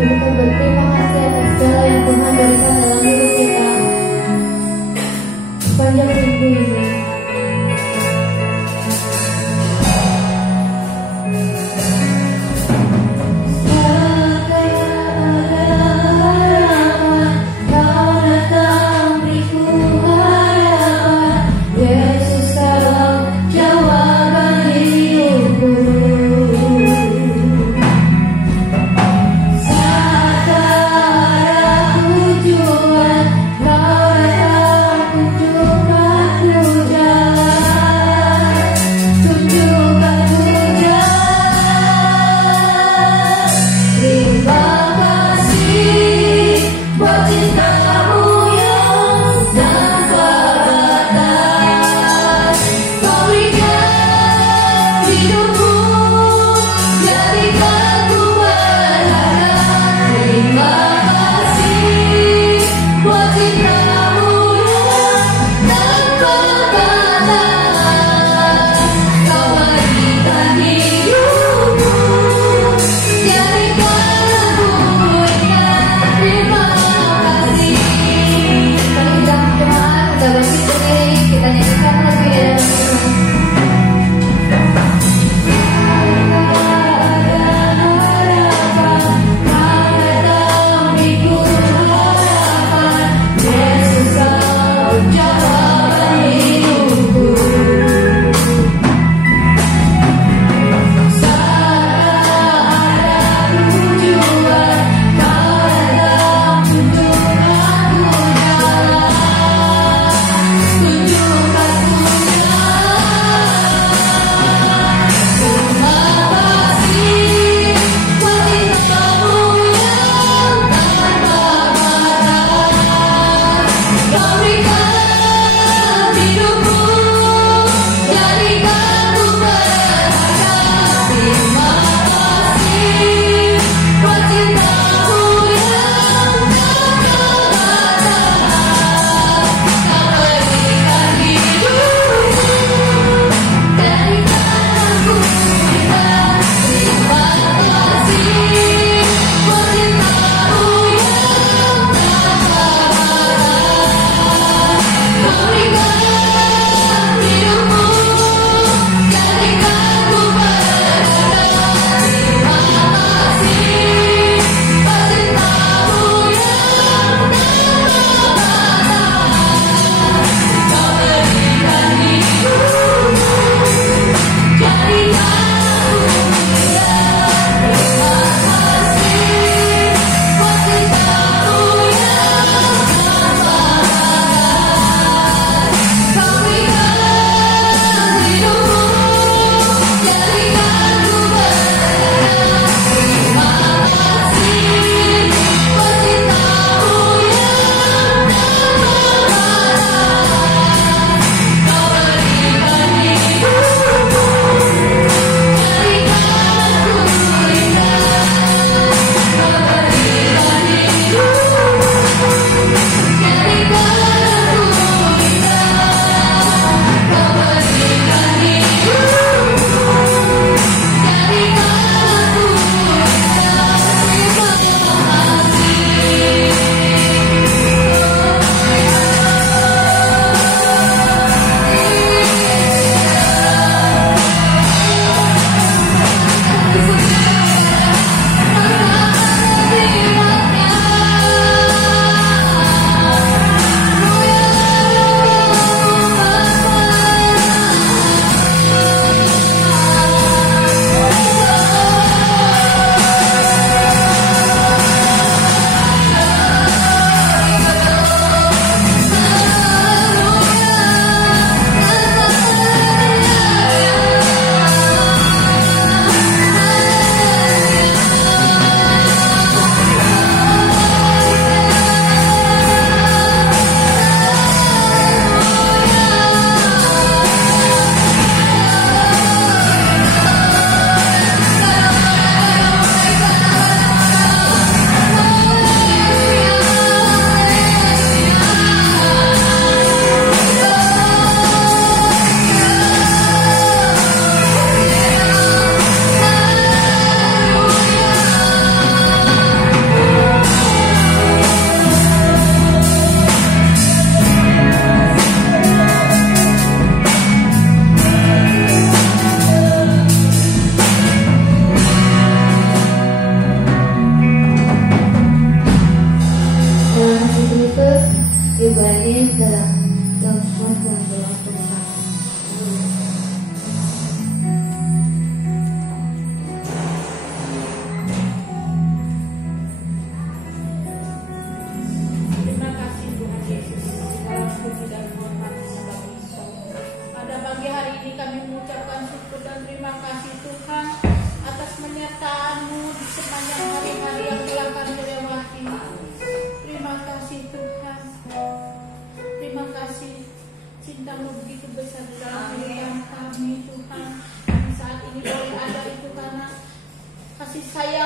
kita berterima kasih atas segala yang Tuhan berikan dalam hidup kita sepanjang minggu ini. Saat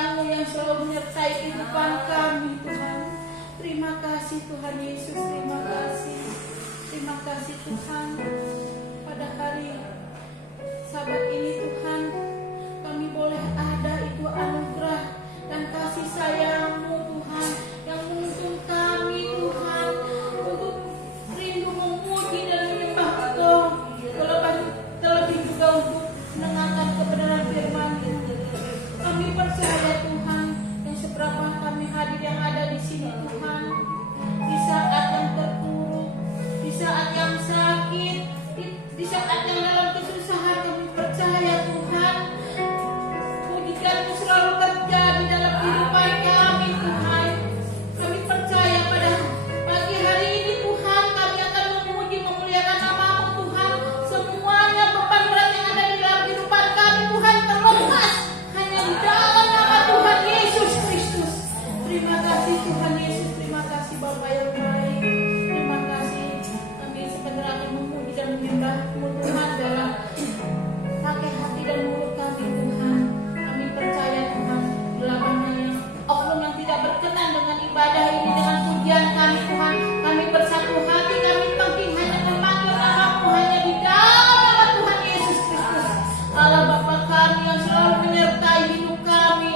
kasih-Mu yang selalu menyertai kehidupan kami Tuhan. Terima kasih Tuhan Yesus, terima kasih. Terima kasih Tuhan. Pada hari Sabat ini Tuhan, kami boleh ada itu anugerah dan kasih sayang-Mu Tuhan, yang menuntun kami Tuhan untuk rindu memuji dan menyembah Engkau, terlebih juga untuk mendengarkan kebenaran firman-Mu. Kami percaya Tuhan, yang seberapa kami hadir yang ada di sini Tuhan, di saat yang terpuruk, di saat yang sakit, di saat yang dalam kesusahan, kami percaya Tuhan, mujizat-Mu selalu terjadi dalam kehidupan kami Tuhan. Kami percaya pada pagi hari ini Tuhan, kami akan memuji memuliakan nama-Mu Tuhan. Semuanya beban berat yang ada di dalam kehidupan kami Tuhan terlepas hanya di dalam nama Tuhan Yesus Kristus. Terima kasih Tuhan Yesus, terima kasih Bapa yang baik. Terima kasih kami sebentar akan memuji dan menyembah-Mu Tuhan dalam pakai hati dan mulut kami Tuhan. Kami percaya Tuhan, bila mana yang oknum yang tidak berkenan dengan ibadah ini, dengan pujian kami Tuhan, kami bersatu hati, kami penting hanya memanggil nama-Mu hanya di dalam nama Tuhan Yesus Kristus, Allah Bapa kami yang selalu menyertai hidup kami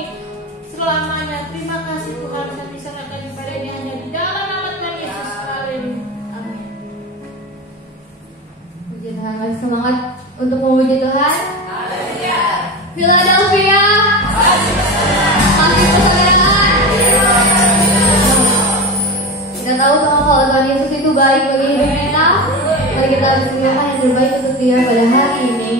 selamanya. Terima kasih Tuhan, kami serahkan ibadah ini hanya di dalam nama Tuhan Yesus. Haleluya. Amin. Puji Tuhan, semangat untuk memuji Tuhan. Philadelphia, kasih persaudaraan. Kita tahu bahwa kalau Tuhan Yesus itu baik bagi hidup kita, mari kita bersyukur yang terbaik untuk Dia pada hari ini.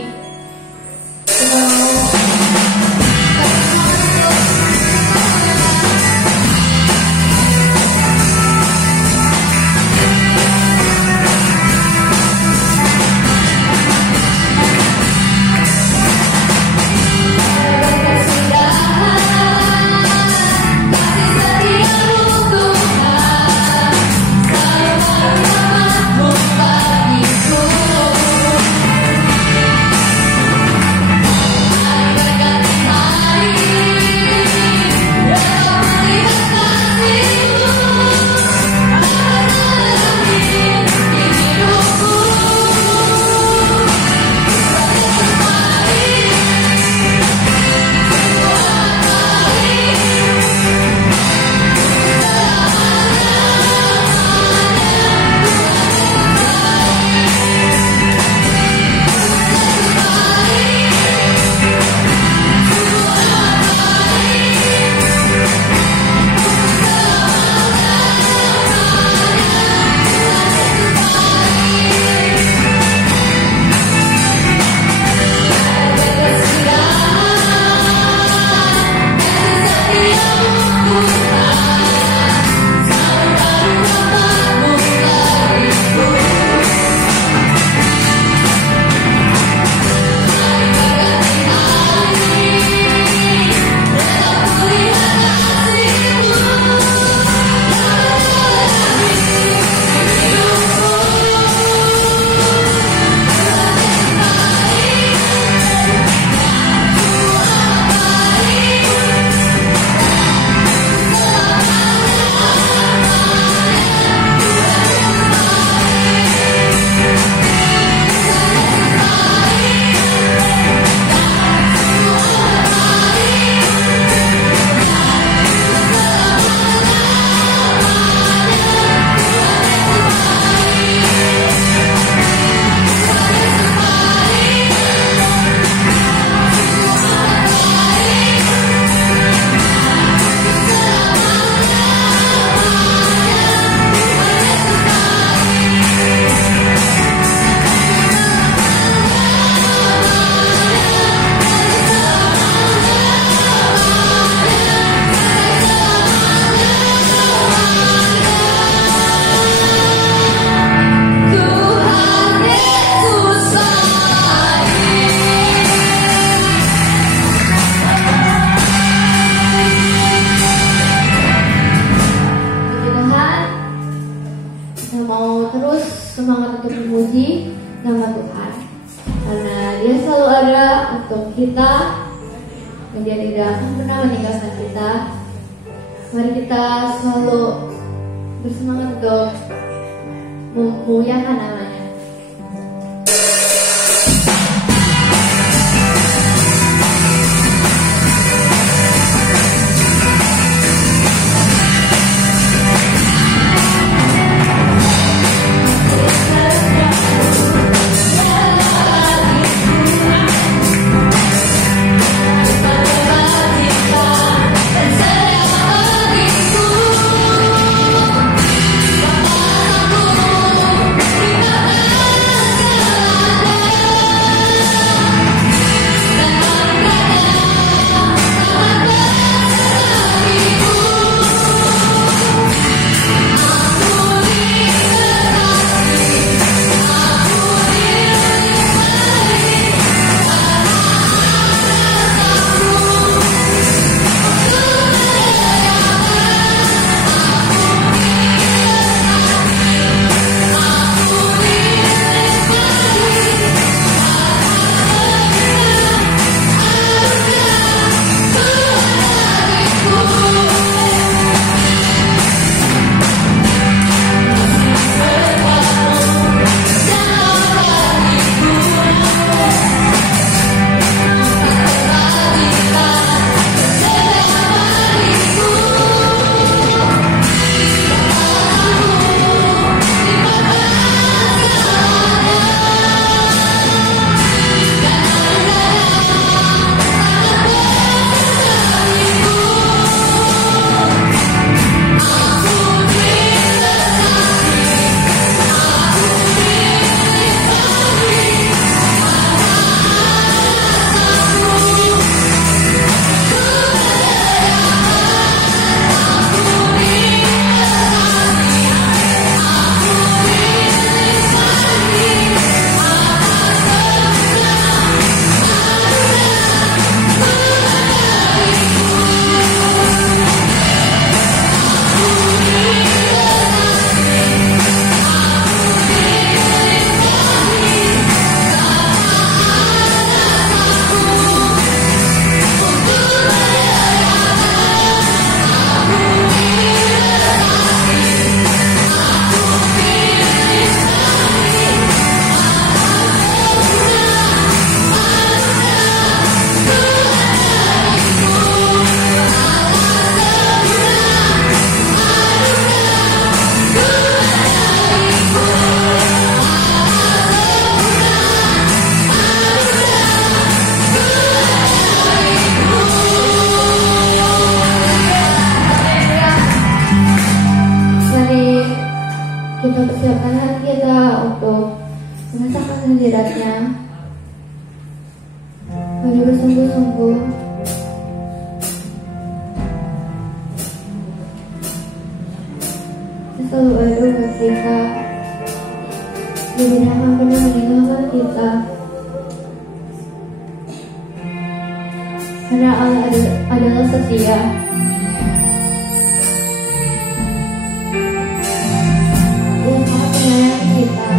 Kita mau nama Tuhan, karena Dia selalu ada untuk kita, menjadi tidak akan pernah meninggalkan kita. Mari kita selalu bersemangat untuk memuliakan namanya. Kita persiapkan hati kita untuk merasakan hadiratnya. Mari bersungguh-sungguh. Kita selalu ada ketika Dia tidak akan pernah meninggalkan kita, karena Allah adalah setia. Dia sangat menyayangi kita.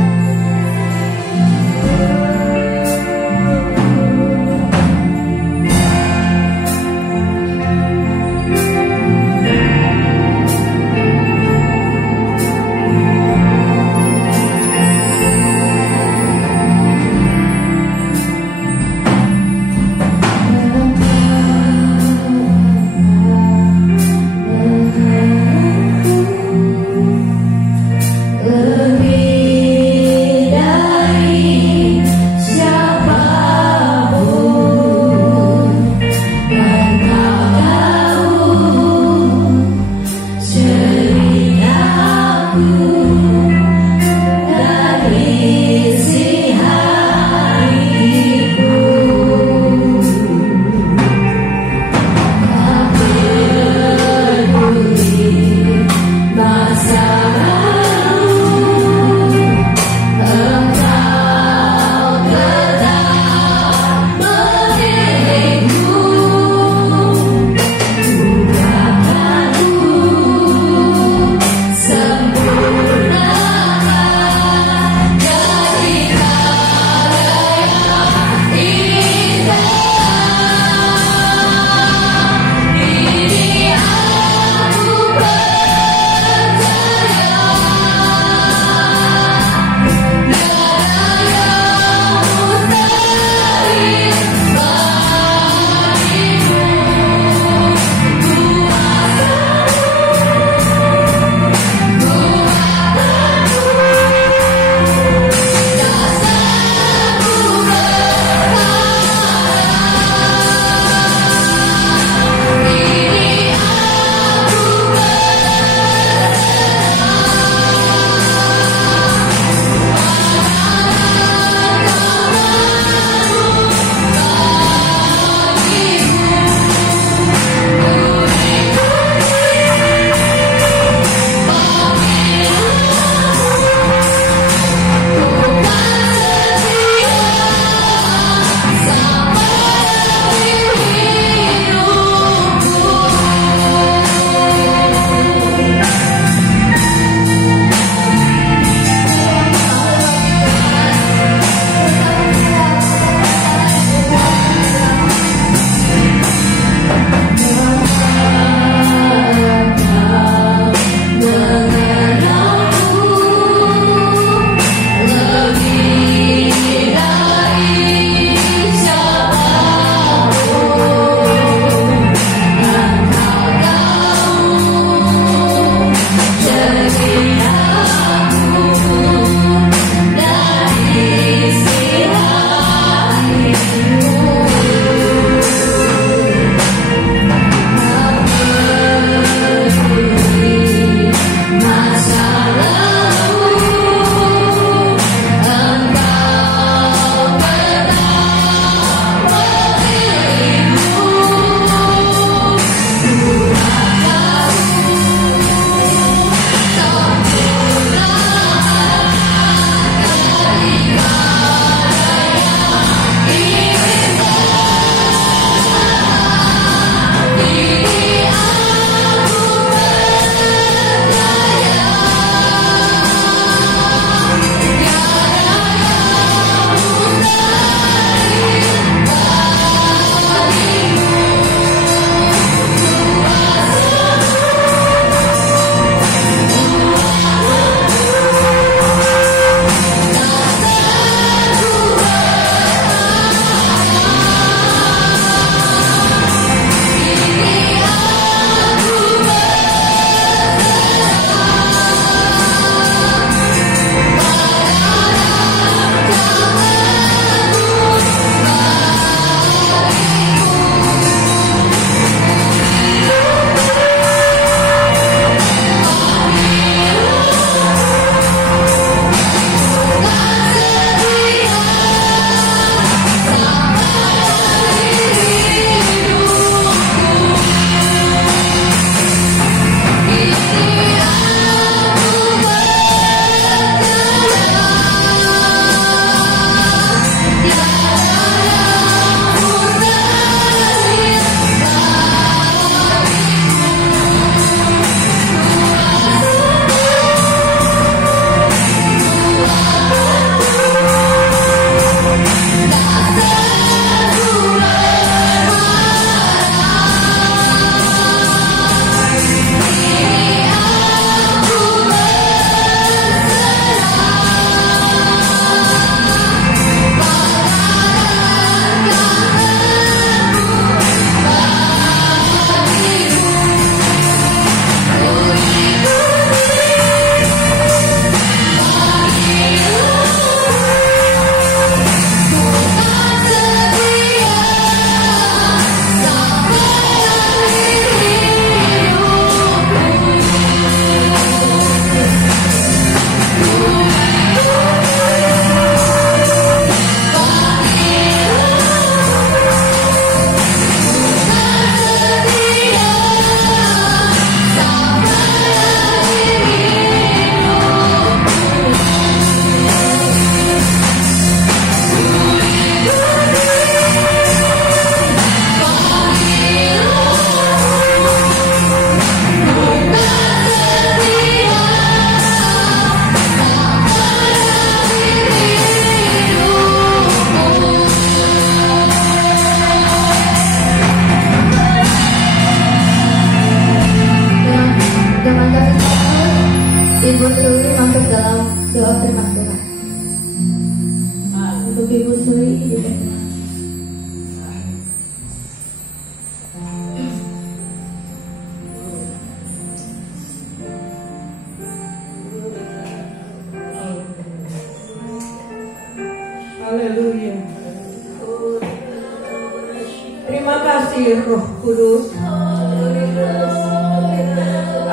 kasih Roh Kudus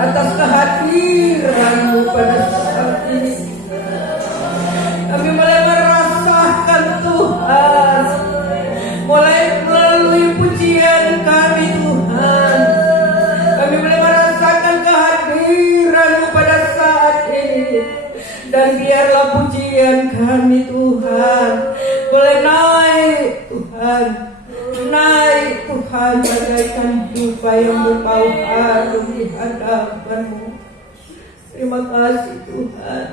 atas kehadiran-Mu pada saat ini. Kami mulai merasakan Tuhan, mulai melalui pujian kami Tuhan, kami mulai merasakan kehadiran-Mu pada saat ini. Dan biarlah pujian kami Tuhan boleh naik Tuhan, naik Tuhan bagaikan dupa yang berbau harum di hadapan-Mu. Terima kasih Tuhan.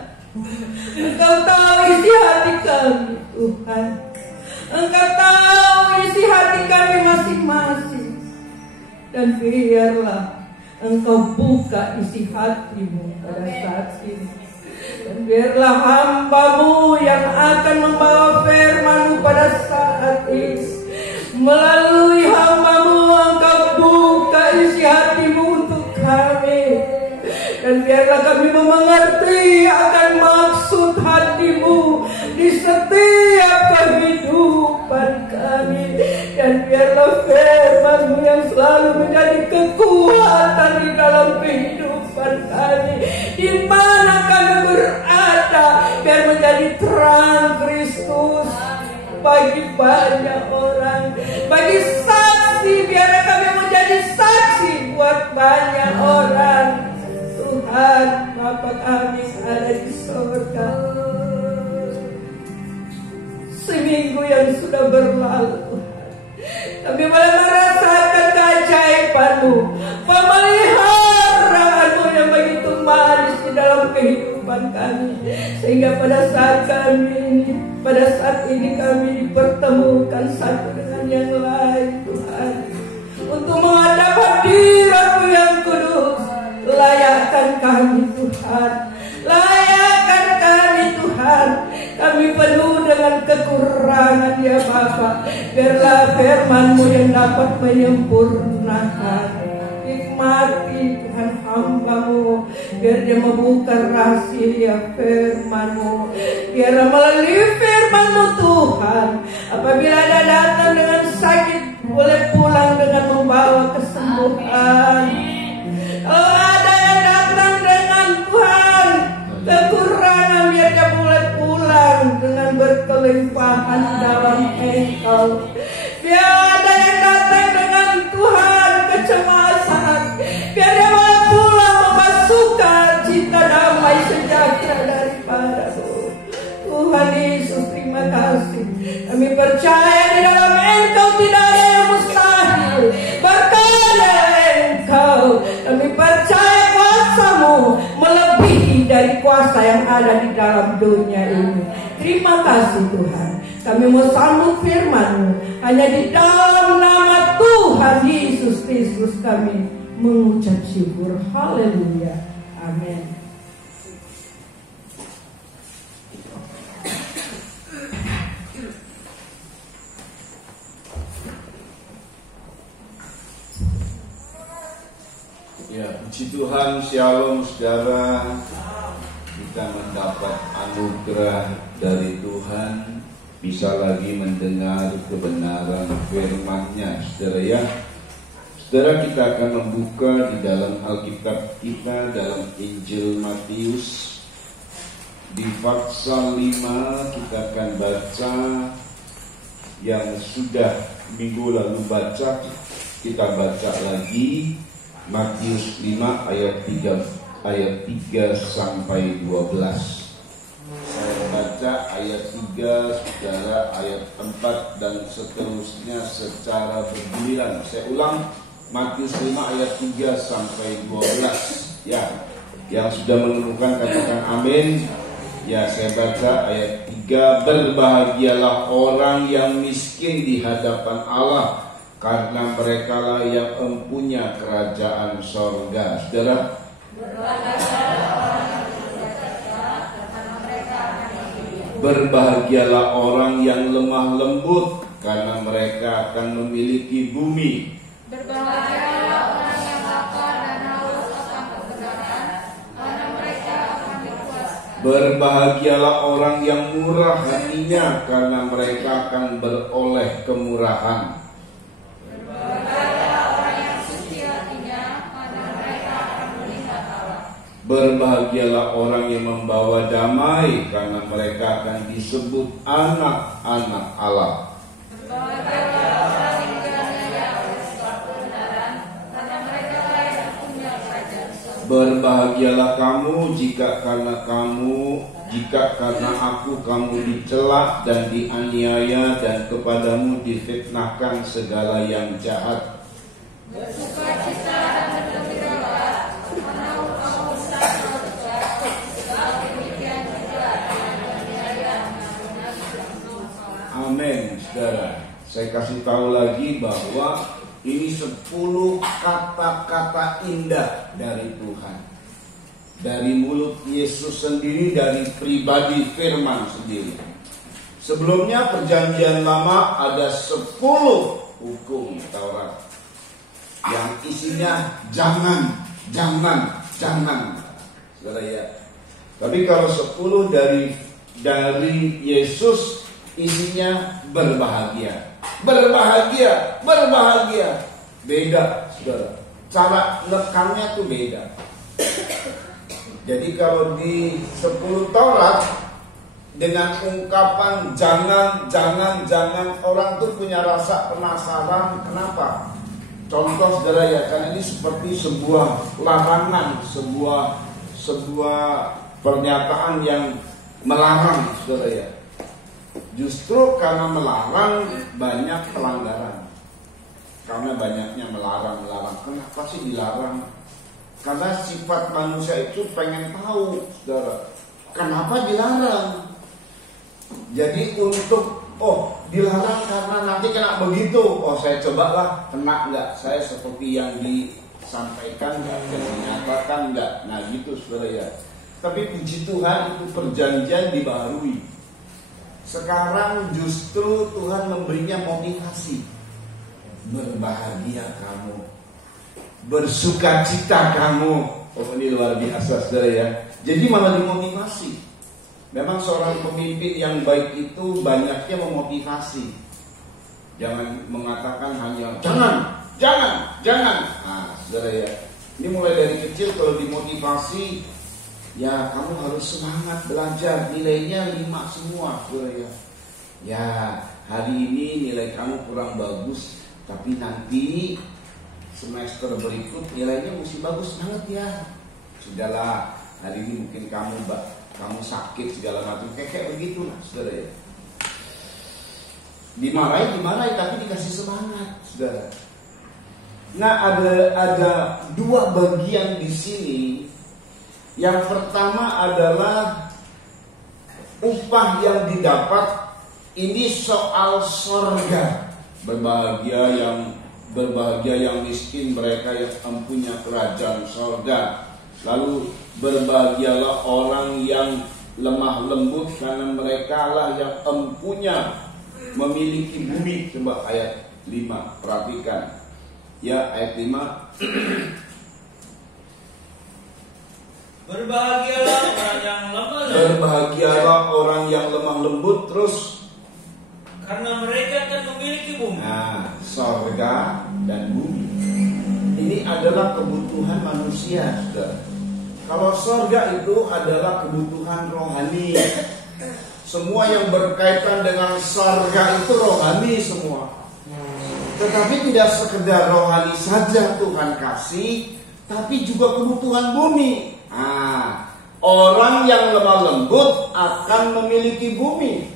Engkau tahu isi hati kami Tuhan, Engkau tahu isi hati kami masing-masing. Dan biarlah Engkau buka isi hati-Mu pada saat ini. Dan biarlah hamba-Mu yang akan membawa firman-Mu pada saat ini, melalui hamba-Mu Engkau buka isi hati-Mu untuk kami. Dan biarlah kami mengerti akan maksud hati-Mu di setiap kehidupan kami. Dan biarlah firman-Mu yang selalu menjadi kekuatan di dalam kehidupan kami, di mana kami berada, biar menjadi terang Kristus bagi banyak orang, bagi saksi, biar kami menjadi saksi buat banyak orang. Tuhan Bapa kami ada di surga, seminggu yang sudah berlalu kami mulai merasakan keajaiban-Mu, pemeliharaan-Mu yang begitu manis di dalam kehidupan kami. Sehingga pada saat ini kami dipertemukan satu dengan yang lain Tuhan, untuk menghadap hadirat-Mu yang kudus. Layakkan kami Tuhan, layakkan kami Tuhan. Kami penuh dengan kekurangan ya Bapa. Biarlah firman-Mu yang dapat menyempurnakan. Nikmati Tuhan hamba-Mu, biar dia membuka rahasia firman-Mu. Biarlah melalui firman-Mu Tuhan, apabila ada datang dengan sakit, boleh pulang dengan membawa kesembuhan. Kalau ada yang datang dengan Tuhan kekurangan, biar dia boleh pulang dengan berkelimpahan dalam Engkau. Biar ada yang datang dengan Tuhan kecemasan, biar dia boleh pulang membawa sukacita damai sejahtera daripada-Mu. Tuhan Yesus, terima kasih. Kami percaya di dalam Engkau tidak ada yang mustahil. Berkarya Engkau, kami percaya kuasa-Mu melebihi dari kuasa yang ada di dalam dunia ini. Terima kasih Tuhan. Kami mau sambut firman-Mu, hanya di dalam nama Tuhan Yesus Kristus kami mengucap syukur. Haleluya. Amin. Ya, puji Tuhan, shalom saudara. Kita mendapat anugerah dari Tuhan, bisa lagi mendengar kebenaran firman-Nya, saudara ya. Saudara, kita akan membuka di dalam Alkitab kita, dalam Injil Matius. Di pasal 5 kita akan baca yang sudah minggu lalu baca. Kita baca lagi Matius 5 ayat 3 sampai 12. Saya baca ayat 3, saudara, ayat 4 dan seterusnya secara bergiliran. Saya ulang, Matius 5 ayat 3 sampai 12. Ya, yang sudah menemukan katakan amin. Ya, saya baca ayat 3. Berbahagialah orang yang miskin di hadapan Allah, karena merekalah yang mempunyai kerajaan sorga. Saudara, berbahagialah orang yang lemah lembut, karena mereka akan memiliki bumi. Berbahagialah orang yang lapar dan haus akan kebenaran, karena mereka akan berkuasa. Berbahagialah orang yang murah hatinya, karena mereka akan beroleh kemurahan. Berbahagialah Berbahagialah orang yang membawa damai, karena mereka akan disebut anak-anak Allah. Berbahagialah kamu jika karena aku kamu dicela dan dianiaya, dan kepadamu difitnahkan segala yang jahat. Bersukacita dan bergembiralah, karena kamu selalu sebab demikian juga dengan aniaya Amin, saudara. Saya kasih tahu lagi bahwa ini 10 kata-kata indah dari Tuhan, dari mulut Yesus sendiri, dari pribadi firman sendiri. Sebelumnya perjanjian lama ada 10 hukum Taurat yang isinya jangan, saudara ya. Tapi kalau 10 dari Yesus isinya berbahagia. Beda, saudara. Cara nekannya tuh beda. Jadi kalau di 10 Taurat dengan ungkapan jangan, orang tuh punya rasa penasaran. Kenapa? Contoh, saudara ya, karena ini seperti sebuah larangan, sebuah pernyataan yang melarang, saudara ya. Justru karena melarang banyak pelanggaran. Karena banyaknya melarang. Kenapa sih dilarang? Karena sifat manusia itu pengen tahu, saudara. Kenapa dilarang? Jadi untuk dilarang karena nanti kena begitu. Saya cobalah, kena nggak? Saya seperti yang disampaikan nggak? Yang dinyatakan nggak? Nah gitu, saudara ya. Tapi puji Tuhan, itu perjanjian dibaharui. Sekarang justru Tuhan memberinya motivasi. Berbahagia kamu, bersukacita kamu. Ini luar biasa, saudara ya. Jadi malah dimotivasi. Memang seorang pemimpin yang baik itu banyaknya memotivasi. Jangan mengatakan hanya jangan. Nah, saudara ya. Ini mulai dari kecil kalau dimotivasi, ya kamu harus semangat belajar, nilainya 5 semua, saudara ya. Ya, hari ini nilai kamu kurang bagus, tapi nanti semester berikut nilainya mesti bagus banget ya. Sudahlah, hari ini mungkin kamu sakit segala macam, kayak begitulah, saudara ya. Dimarahi, tapi dikasih semangat, saudara. Nah, ada 2 bagian di sini. Yang pertama adalah upah yang didapat. Ini soal sorga. Berbahagia yang miskin, mereka yang empunya kerajaan sorga. Lalu berbahagialah orang yang lemah lembut, karena mereka lah yang empunya memiliki bumi. Coba ayat 5, perhatikan. Ya, ayat 5. Berbahagialah orang yang lemah lembut. Berbahagialah orang yang lemah lembut, terus karena mereka akan memiliki bumi. Nah, sorga dan bumi ini adalah kebutuhan manusia, saudara. Kalau sorga itu adalah kebutuhan rohani. Semua yang berkaitan dengan sorga itu rohani semua. Tetapi tidak sekedar rohani saja Tuhan kasih, tapi juga kebutuhan bumi. Orang yang lemah lembut akan memiliki bumi.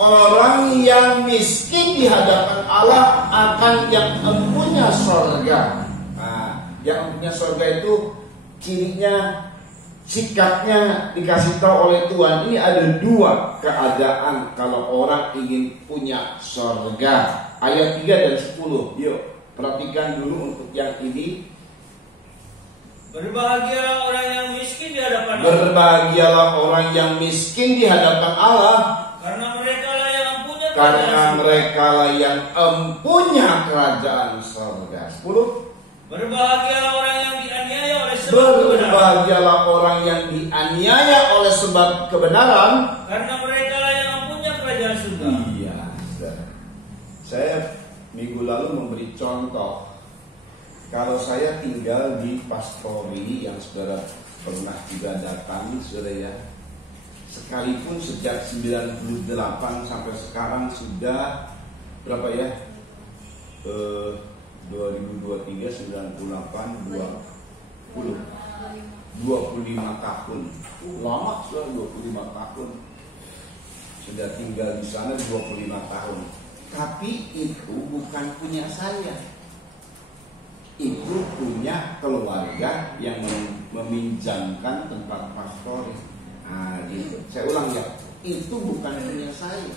Orang yang miskin di hadapan Allah akan yang empunya sorga. Yang empunya sorga itu cirinya, sikapnya dikasih tahu oleh Tuhan. Ini ada 2 keadaan kalau orang ingin punya sorga. Ayat 3 dan 10. Yuk, perhatikan dulu untuk yang ini. Berbahagialah orang yang miskin di hadapan Allah. Berbahagialah orang yang miskin di hadapan Allah, karena merekalah yang empunya kerajaan sorga. 10. Berbahagialah orang yang dianiaya oleh sebab Berbahagialah orang yang dianiaya oleh sebab kebenaran, karena merekalah yang empunya kerajaan surga. Iya, saya minggu lalu memberi contoh Kalau saya tinggal di Pastori yang saudara pernah juga datang, saudara ya, sekalipun sejak 98 sampai sekarang sudah berapa ya? 2023, 98, 25 tahun. Lama sudah 25 tahun. Sudah tinggal di sana 25 tahun. Tapi itu bukan punya saya. Itu punya keluarga yang meminjamkan tempat Pastori. Nah, gitu. Saya ulang ya, itu bukan punya saya.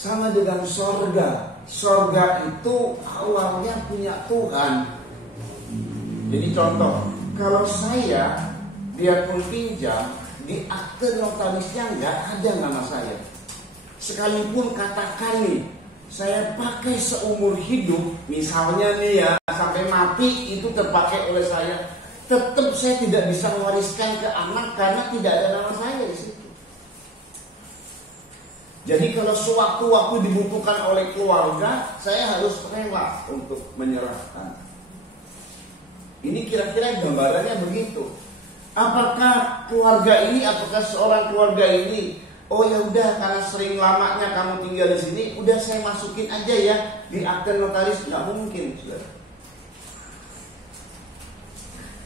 Sama dengan sorga. Sorga itu awalnya punya Tuhan. Jadi contoh, kalau saya biarpun pinjam, di akte notarisnya nggak ada nama saya. Sekalipun katakan nih, saya pakai seumur hidup, misalnya nih ya, sampai mati itu terpakai oleh saya, tetap saya tidak bisa mewariskan ke anak karena tidak ada nama saya di situ. Jadi kalau sewaktu-waktu dibutuhkan oleh keluarga, saya harus rela untuk menyerahkan. Ini kira-kira gambarannya begitu. Apakah keluarga ini, apakah seorang keluarga ini, oh ya udah karena sering lamanya kamu tinggal di sini, udah saya masukin aja ya di akte notaris? Nggak mungkin, saudara.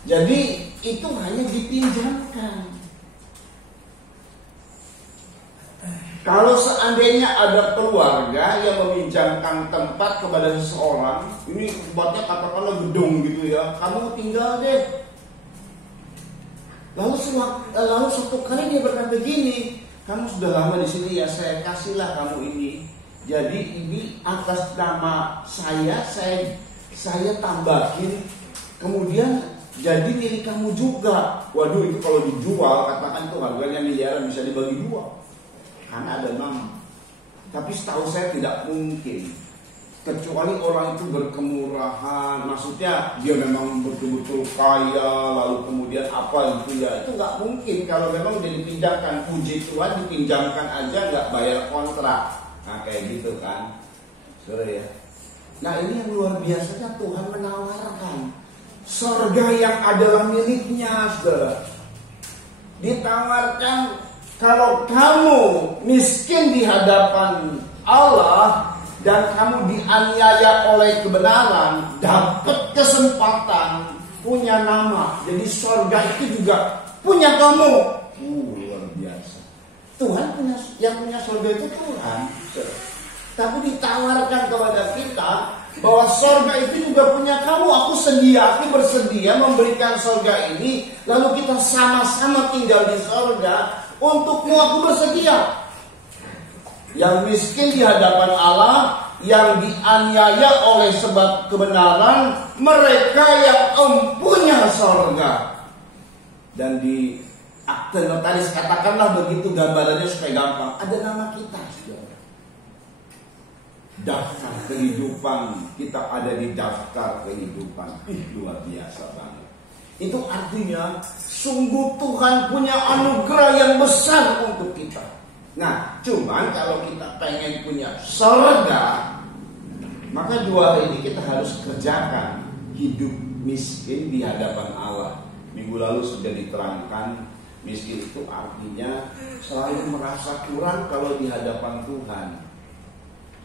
Jadi itu hanya dipinjamkan. Kalau seandainya ada keluarga yang meminjamkan tempat kepada seseorang, ini tempatnya katakanlah gedung gitu ya, kamu tinggal deh. Lalu suatu kali dia berkata begini, kamu sudah lama di sini ya, saya kasihlah kamu ini. Jadi ini atas nama saya tambahin, kemudian jadi milik kamu juga. Waduh, itu kalau dijual katakan tuh harganya miliaran, bisa dibagi dua. Karena ada nama. Tapi setahu saya tidak mungkin. Kecuali orang itu berkemurahan, maksudnya dia memang betul-betul kaya, lalu kemudian apa gitu ya. Itu nggak mungkin kalau memang dia dipinjamkan. Puji Tuhan dipinjamkan aja nggak bayar kontrak. Nah kayak gitu kan. Saudara ya. Nah ini yang luar biasanya, Tuhan menawarkan surga yang adalah miliknya, saudara. Ditawarkan, kalau kamu miskin di hadapan Allah dan kamu dianiaya oleh kebenaran, dapat kesempatan punya nama. Jadi surga itu juga punya kamu. Luar biasa. Tuhan punya, yang punya surga itu Tuhan. Tapi ditawarkan kepada kita bahwa surga itu juga punya kamu. Aku bersedia memberikan surga ini, lalu kita sama-sama tinggal di surga. Untukmu aku bersedia. Yang miskin di hadapan Allah, yang dianiaya oleh sebab kebenaran, mereka yang empunya surga. Dan di akte notaris katakanlah begitu gambarannya supaya gampang, ada nama kita, saudara. Daftar kehidupan, kita ada di daftar kehidupan. Luar biasa banget. Itu artinya sungguh Tuhan punya anugerah yang besar untuk kita. Nah, cuman kalau kita pengen punya surga, maka dua hal ini kita harus kerjakan. Hidup miskin di hadapan Allah. Minggu lalu sudah diterangkan, miskin itu artinya selalu merasa kurang kalau di hadapan Tuhan.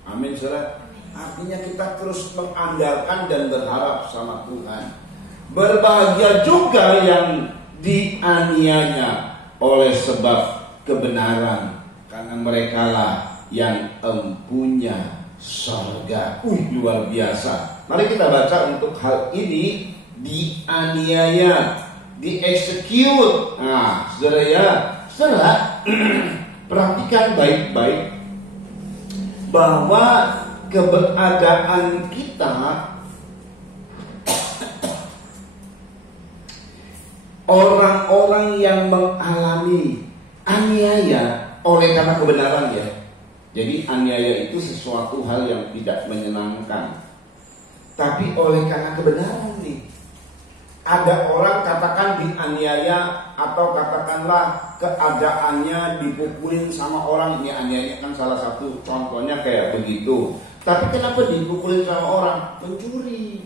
Amin, saudara. Artinya kita terus mengandalkan dan berharap sama Tuhan. Berbahagia juga yang dianiaya oleh sebab kebenaran, karena merekalah yang empunya surga. Luar biasa. Mari kita baca untuk hal ini. Dianiaya, diexecute. Nah, saudara ya, saudara perhatikan baik-baik bahwa keberadaan kita, orang-orang yang mengalami aniaya oleh karena kebenaran ya. Jadi aniaya itu sesuatu hal yang tidak menyenangkan. Tapi oleh karena kebenaran nih. ada orang katakan dianiaya atau katakanlah keadaannya dipukulin sama orang, ini aniaya kan salah satu contohnya kayak begitu. Tapi kenapa dipukulin sama orang? Pencuri.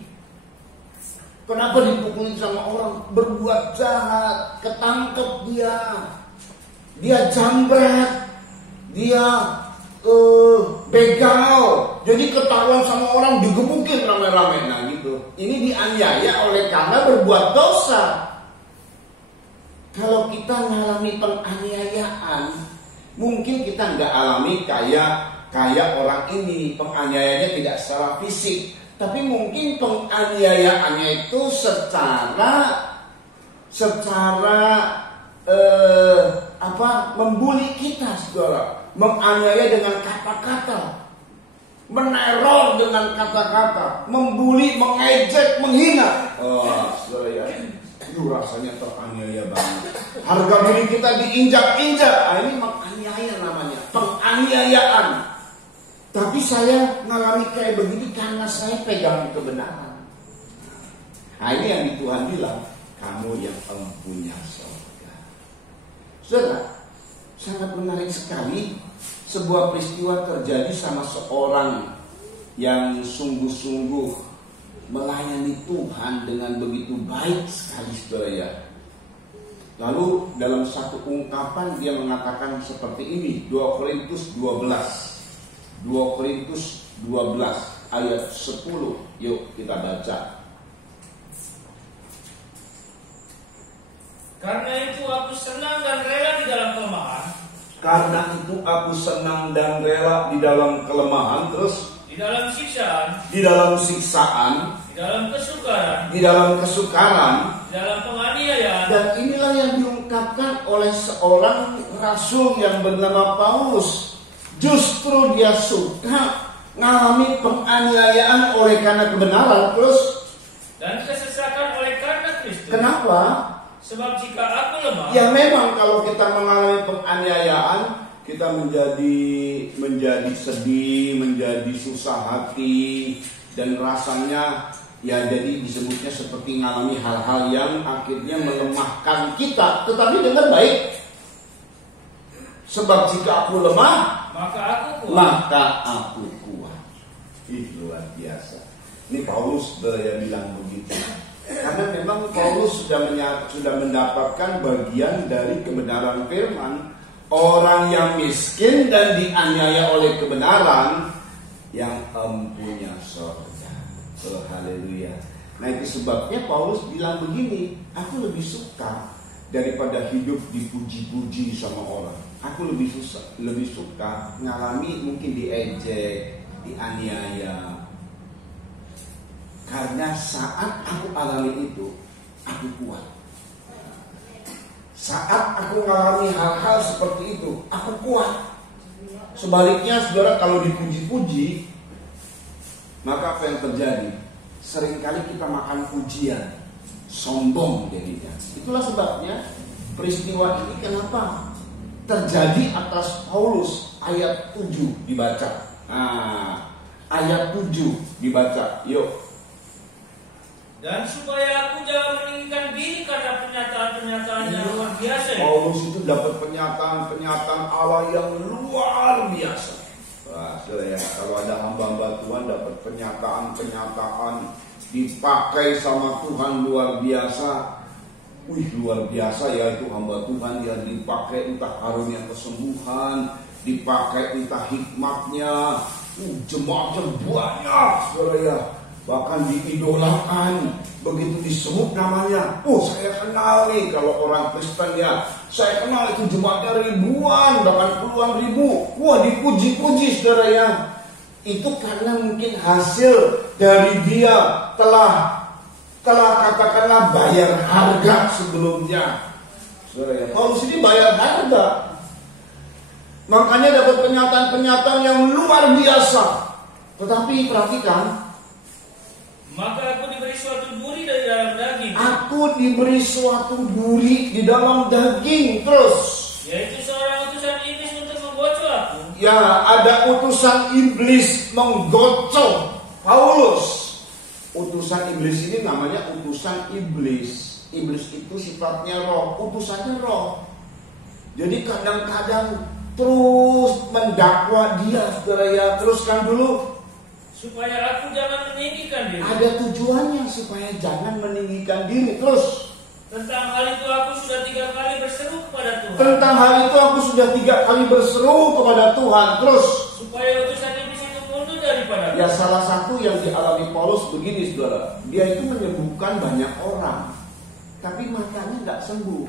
Kenapa dipukulin sama orang? Berbuat jahat, ketangkep dia. Dia jambret, dia begal. Jadi ketahuan sama orang, digebukin rame-rame. Nah gitu. Ini dianiaya oleh karena berbuat dosa. Kalau kita mengalami penganiayaan, mungkin kita nggak alami kayak orang ini. Penganiayaannya tidak secara fisik, tapi mungkin penganiayaannya itu secara membuli kita, saudara, menganiaya dengan kata-kata, meneror dengan kata-kata, membuli, mengejek, menghina. Saudara ya, itu rasanya teraniaya banget. Harga diri kita diinjak-injak. Ini menganiaya namanya, penganiayaan. Tapi saya mengalami kayak begini karena saya pegang kebenaran. Nah ini yang Tuhan bilang, kamu yang empunya surga. Saudara, sangat menarik sekali. Sebuah peristiwa terjadi sama seorang yang sungguh-sungguh melayani Tuhan dengan begitu baik sekali, saudara ya. Lalu dalam satu ungkapan dia mengatakan seperti ini, 2 Korintus 12 ayat 10. Yuk kita baca. Karena itu aku senang dan rela di dalam kelemahan. Karena itu aku senang dan rela di dalam kelemahan, terus Di dalam siksaan, di dalam siksaan, di dalam kesukaran, di dalam kesukaran. di dalam penganiayaan. Dan inilah yang diungkapkan oleh seorang rasul yang bernama Paulus. Justru dia suka mengalami penganiayaan oleh karena kebenaran, terus Dan kesesakan oleh karena Kristus. kenapa? Sebab jika aku lemah, Ya memang kalau kita mengalami penganiayaan, kita menjadi sedih, menjadi susah hati, dan rasanya ya jadi disebutnya seperti mengalami hal-hal yang akhirnya melemahkan kita. Tetapi dengar baik, sebab jika aku lemah, maka aku kuat. Luar biasa. Ini Paulus yang bilang begitu. Karena memang Paulus sudah mendapatkan bagian dari kebenaran firman. Orang yang miskin dan dianiaya oleh kebenaran, yang empunya surga. Haleluya. Nah itu sebabnya Paulus bilang begini, aku lebih suka daripada hidup dipuji-puji sama orang. Aku lebih suka ngalami mungkin diejek, dianiaya. Karena saat aku alami itu, aku kuat. Saat aku mengalami hal-hal seperti itu, aku kuat. Sebaliknya, saudara, kalau dipuji-puji, maka apa yang terjadi? Seringkali kita makan pujian, sombong jadinya. Itulah sebabnya peristiwa ini kenapa terjadi atas Paulus. Ayat 7 dibaca. Ayat 7 dibaca. Yuk. dan supaya aku jangan meninggikan diri karena pernyataan-pernyataan yang luar biasa. Paulus itu dapat pernyataan Allah yang luar biasa. Wah, saudara ya, kalau ada hamba-hamba Tuhan dapat pernyataan dipakai sama Tuhan luar biasa. Luar biasa ya itu hamba Tuhan yang dipakai entah karunia kesembuhan, dipakai entah hikmatnya, jemaatnya banyak, saudara ya. Bahkan diidolakan, begitu disebut namanya, saya kenal nih kalau orang Kristen ya, saya kenal itu jemaatnya ribuan, bahkan puluhan ribu, dipuji-puji saudara ya. Itu karena mungkin hasil dari dia telah katakanlah bayar harga sebelumnya, saudara ya. Paulus ini bayar harga, makanya dapat pernyataan-pernyataan yang luar biasa. Tetapi perhatikan, maka aku diberi suatu duri dari dalam daging. Aku diberi suatu duri di dalam daging. Terus, yaitu seorang utusan iblis untuk menggocok aku. Ya, ada utusan iblis menggocok Paulus. Utusan iblis ini namanya utusan iblis. Iblis itu sifatnya roh, utusannya roh. Jadi kadang-kadang terus mendakwa dia, saudara ya. Teruskan dulu. Supaya aku jangan meninggikan diri. Ada tujuannya supaya jangan meninggikan diri. Terus. Tentang hal itu aku sudah 3 kali berseru kepada Tuhan. Tentang hal itu aku sudah 3 kali berseru kepada Tuhan. Terus. Supaya utusan iblis itu mundur daripada. Ya, salah satu yang dialami Paulus begini, saudara. Dia itu menyembuhkan banyak orang, tapi matanya nggak sembuh.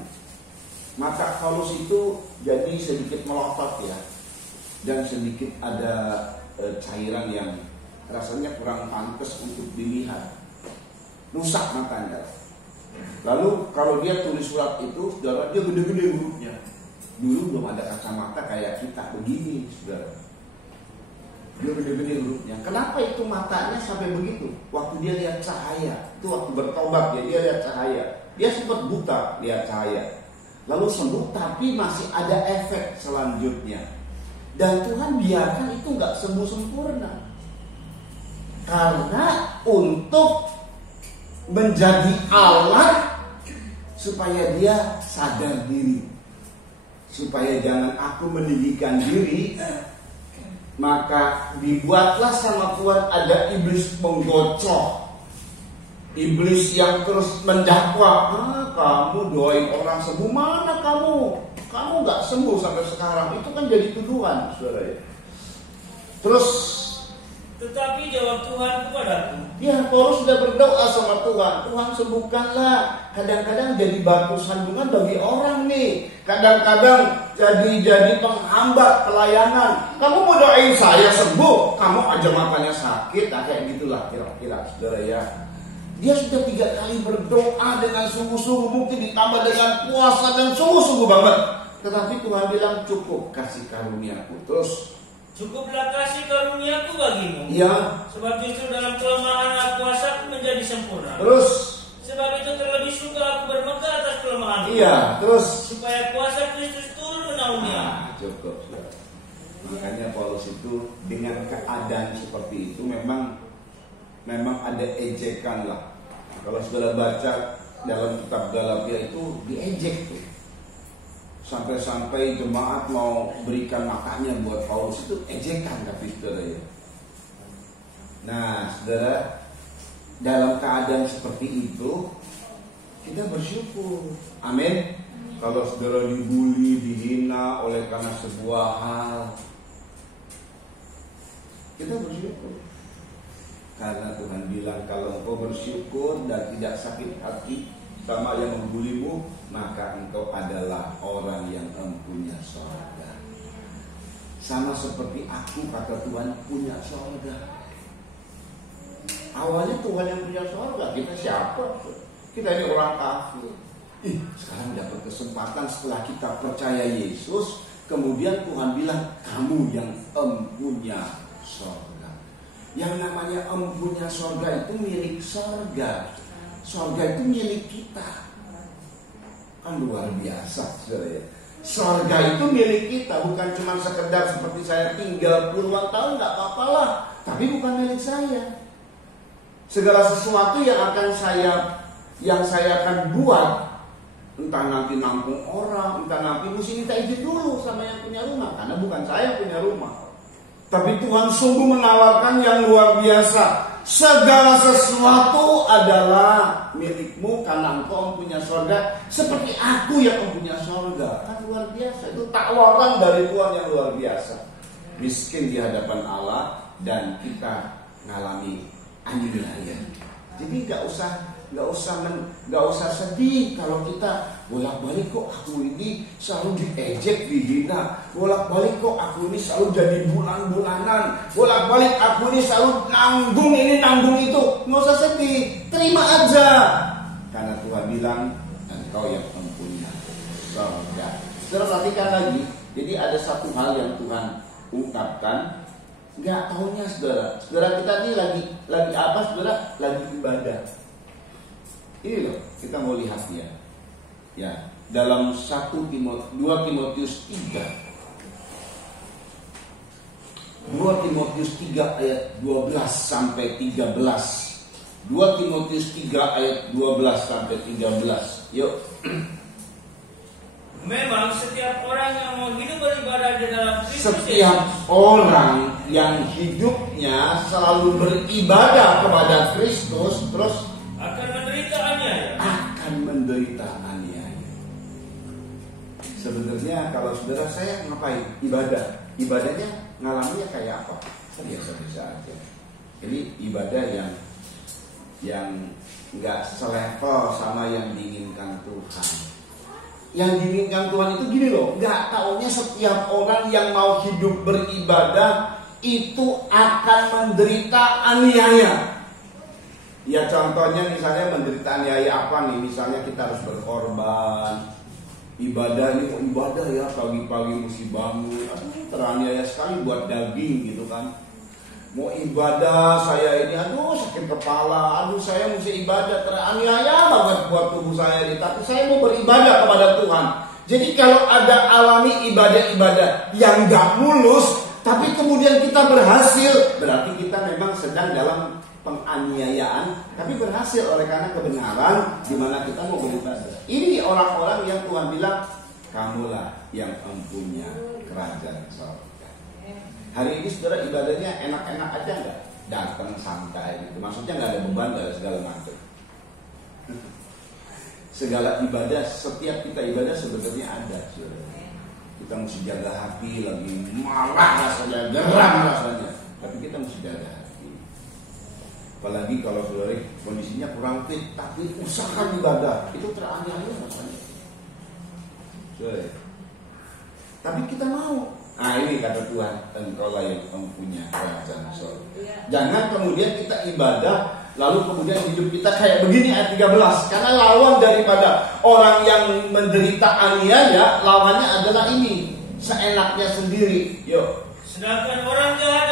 Maka Paulus itu jadi sedikit melotot ya, dan sedikit ada cairan yang rasanya kurang pantas untuk dilihat, rusak matanya. Lalu kalau dia tulis surat itu, saudara, dia gede-gede hurufnya. Dulu belum ada kacamata kayak kita begini, saudara. Dia gede-gede hurufnya. Kenapa itu matanya sampai begitu? Waktu dia lihat cahaya, itu waktu bertobat ya, dia lihat cahaya. Dia sempat buta lihat cahaya, lalu sembuh, tapi masih ada efek selanjutnya. Dan Tuhan biarkan itu nggak sembuh sempurna, karena untuk menjadi alat supaya dia sadar diri, supaya jangan aku meninggikan diri. Maka dibuatlah sama Tuhan ada iblis menggocok, iblis yang terus mendakwa, kamu doain orang sembuh, mana kamu nggak sembuh sampai sekarang. Itu kan jadi tuduhan, saudara. Terus, tetapi jawab Tuhan kepadaku. Ya, Paulus sudah berdoa sama Tuhan, Tuhan sembuhkanlah. Kadang-kadang jadi batu sandungan bagi orang nih. Kadang-kadang jadi penghambat pelayanan. Kamu mau doain saya sembuh, kamu aja matanya sakit, kayak gitulah kira-kira, saudara ya. Dia sudah 3 kali berdoa dengan sungguh-sungguh, mungkin ditambah dengan puasa dan sungguh-sungguh banget. Tetapi Tuhan bilang cukup kasih karuniaku. Terus, cukuplah kasih karuniaku bagimu. Iya. Sebab justru dalam kelemahan kuasaku menjadi sempurna. Terus, sebab itu terlebih suka aku bermegah atas kelemahanku. Iya. Terus, supaya kuasa Kristus turun menaunginya. Cukup. Makanya Paulus itu dengan keadaan seperti itu memang ada ejekan lah. Kalau saudara baca dalam kitab Galatia itu diejek tuh. Sampai-sampai jemaat mau berikan makannya buat Paulus, itu ejekan, tapi saudara ya. Nah, saudara, dalam keadaan seperti itu kita bersyukur. Amin. Kalau saudara dibully, dihina oleh karena sebuah hal, kita bersyukur. Karena Tuhan bilang kalau engkau bersyukur dan tidak sakit hati sama yang membulimu, maka engkau adalah orang yang empunya sorga. Sama seperti aku, kata Tuhan, punya sorga. Awalnya Tuhan yang punya sorga, kita siapa? Kita ini orang kafir. Sekarang dapat kesempatan setelah kita percaya Yesus, kemudian Tuhan bilang kamu yang empunya sorga. Yang namanya empunya sorga itu milik sorga. Sorga itu milik kita. Kan luar biasa, saudara ya. Sorga itu milik kita, bukan cuma sekedar seperti saya tinggal puluhan tahun, nggak apa-apa lah. Tapi bukan milik saya. Segala sesuatu yang saya akan buat, entah nanti nampung orang, entah nanti mesti minta izin dulu sama yang punya rumah, karena bukan saya yang punya rumah. Tapi Tuhan sungguh menawarkan yang luar biasa. Segala sesuatu adalah milikmu karena engkau mempunyai sorga, seperti aku yang mempunyai sorga. Kan luar biasa. Itu tawaran dari Tuhan yang luar biasa. Miskin di hadapan Allah dan kita ngalami aniaya. Jadi nggak usah sedih kalau kita bolak-balik kok aku ini selalu diejek, dihina, bolak-balik kok aku ini selalu jadi bulan-bulanan, bolak-balik aku ini selalu nanggung itu. Nggak usah sedih, terima aja, karena Tuhan bilang engkau yang mempunyai sorga. Saudara perhatikan lagi, jadi ada satu hal yang Tuhan ungkapkan. Nggak taunya saudara kita ini lagi apa, saudara? Lagi ibadah. Ini loh, kita mau lihat ya, dalam 2 Timotius 3 ayat 12 sampai 13. 2 Timotius 3 ayat 12 sampai 13. Yuk. Memang setiap orang yang mau hidup beribadah di dalam Kristus Setiap orang yang hidupnya selalu beribadah kepada Kristus terus akan menderita aniaya. Sebenarnya kalau saudara saya ngapain? Ibadah. Ibadahnya ngalaminya kayak apa? Biasa-biasa aja. Ini ibadah yang nggak selevel sama yang diinginkan Tuhan. Yang diinginkan Tuhan itu gini loh, nggak taunya setiap orang yang mau hidup beribadah itu akan menderita aniaya. Ya contohnya misalnya menderita aniaya apa nih? Misalnya kita harus berkorban. Ibadah ini ibadah ya, pagi-pagi mesti bangun, teraniaya sekali buat daging gitu kan. Mau ibadah saya ini, aduh sakit kepala, aduh saya mesti ibadah, teraniaya banget buat tubuh saya ini, tapi saya mau beribadah kepada Tuhan. Jadi kalau ada alami ibadah-ibadah yang gak mulus, tapi kemudian kita berhasil, berarti kita memang sedang dalam penganiayaan, tapi berhasil oleh karena kebenaran di mana kita mau beribadah. Ini orang-orang yang Tuhan bilang, kamulah yang mempunyai kerajaan sorga. Hari ini saudara ibadahnya enak-enak aja nggak? Datang santai gitu. Maksudnya nggak ada beban, nggak ada segala macam. Segala ibadah, setiap kita ibadah sebenarnya ada, saudara. Kita mesti jaga hati, lagi marah rasanya, geram rasanya, tapi kita mesti jaga hati. Apalagi kalau saudara kondisinya kurang fit, tapi usaha ibadah itu teraniaya rasanya. Saudara. Tapi kita mau. Nah ini kata Tuhan, engkaulah yang mempunyai kerajaan sorga. Jangan kemudian kita ibadah, lalu kemudian hidup kita kayak begini ayat 13. Karena lawan daripada orang yang menderita aniaya, lawannya adalah ini, seenaknya sendiri. Yuk. Sedangkan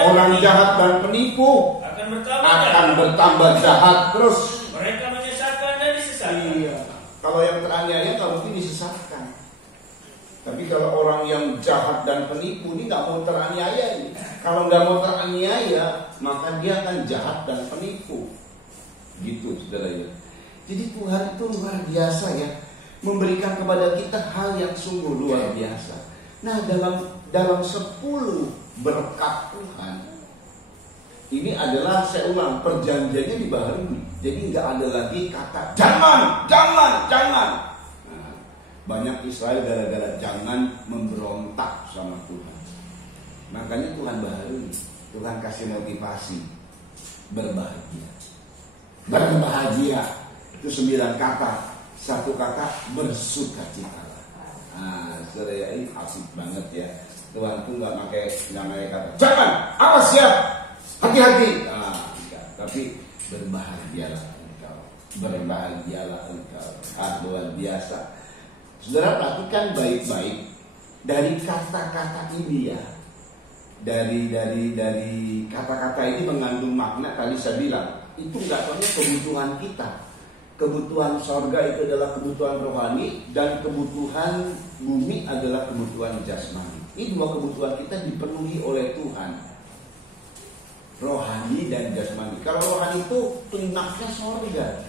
orang jahat dan penipu akan bertambah jahat. Terus mereka menyesatkan dan disesatkan. Iya. Kalau yang teraniaya nggak mungkin disesatkan. Tapi kalau orang yang jahat dan penipu ini nggak mau teraniaya ini. Kalau nggak mau teraniaya, maka dia akan jahat dan penipu. Gitu, saudara ya. Jadi Tuhan itu luar biasa ya, memberikan kepada kita hal yang sungguh luar biasa. Nah, dalam 10 berkat Tuhan, ini adalah, saya ulang, perjanjiannya dibaharui. Jadi nggak ada lagi kata jangan. Banyak Israel gara-gara jangan memberontak sama Tuhan. Makanya Tuhan baharui, Tuhan kasih motivasi berbahagia. Itu 9 kata. 1 kata bersukacita. Nah, saudara ini asik banget ya. Tuhan tuh nggak pakai kata jangan, awas siap, hati-hati. Tapi berbahagialah engkau. Luar biasa. Saudara perhatikan baik-baik dari kata-kata ini ya. Dari kata-kata ini mengandung makna. Tadi saya bilang itu nggak hanya kebutuhan kita. Kebutuhan sorga itu adalah kebutuhan rohani, dan kebutuhan bumi adalah kebutuhan jasmani. Ini 2 kebutuhan kita dipenuhi oleh Tuhan. Rohani dan jasmani. Kalau rohani itu klimaksnya sorga.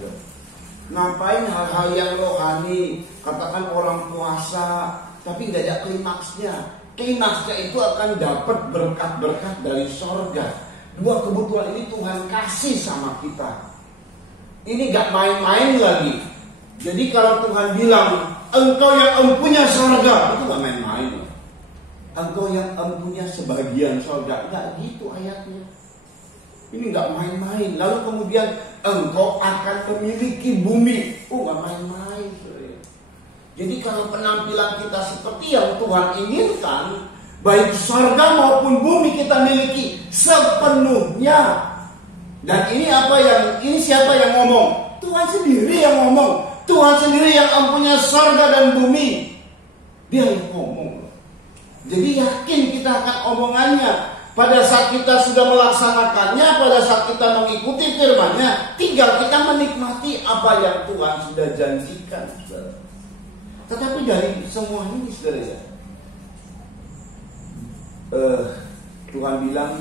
Ngapain hal-hal yang rohani? Katakan orang puasa, tapi nggak ada klimaksnya. Klimaksnya itu akan dapat berkat-berkat dari sorga. 2 kebutuhan ini Tuhan kasih sama kita. Ini nggak main-main lagi. Jadi kalau Tuhan bilang engkau yang empunya sorga, itu nggak main-main. Engkau yang empunya sebagian sorga, nggak gitu ayatnya. Ini nggak main-main. Lalu kemudian engkau akan memiliki bumi. Nggak main-main. Jadi kalau penampilan kita seperti yang Tuhan inginkan, baik surga maupun bumi kita miliki sepenuhnya. Dan ini siapa yang ngomong? Tuhan sendiri yang ngomong. Tuhan sendiri yang mempunyai surga dan bumi. Dia yang ngomong. Jadi yakin kita akan omongannya. Pada saat kita sudah melaksanakannya, pada saat kita mengikuti firman-Nya, tinggal kita menikmati apa yang Tuhan sudah janjikan, saudara. Tetapi dari semua ini, saudara ya, Tuhan bilang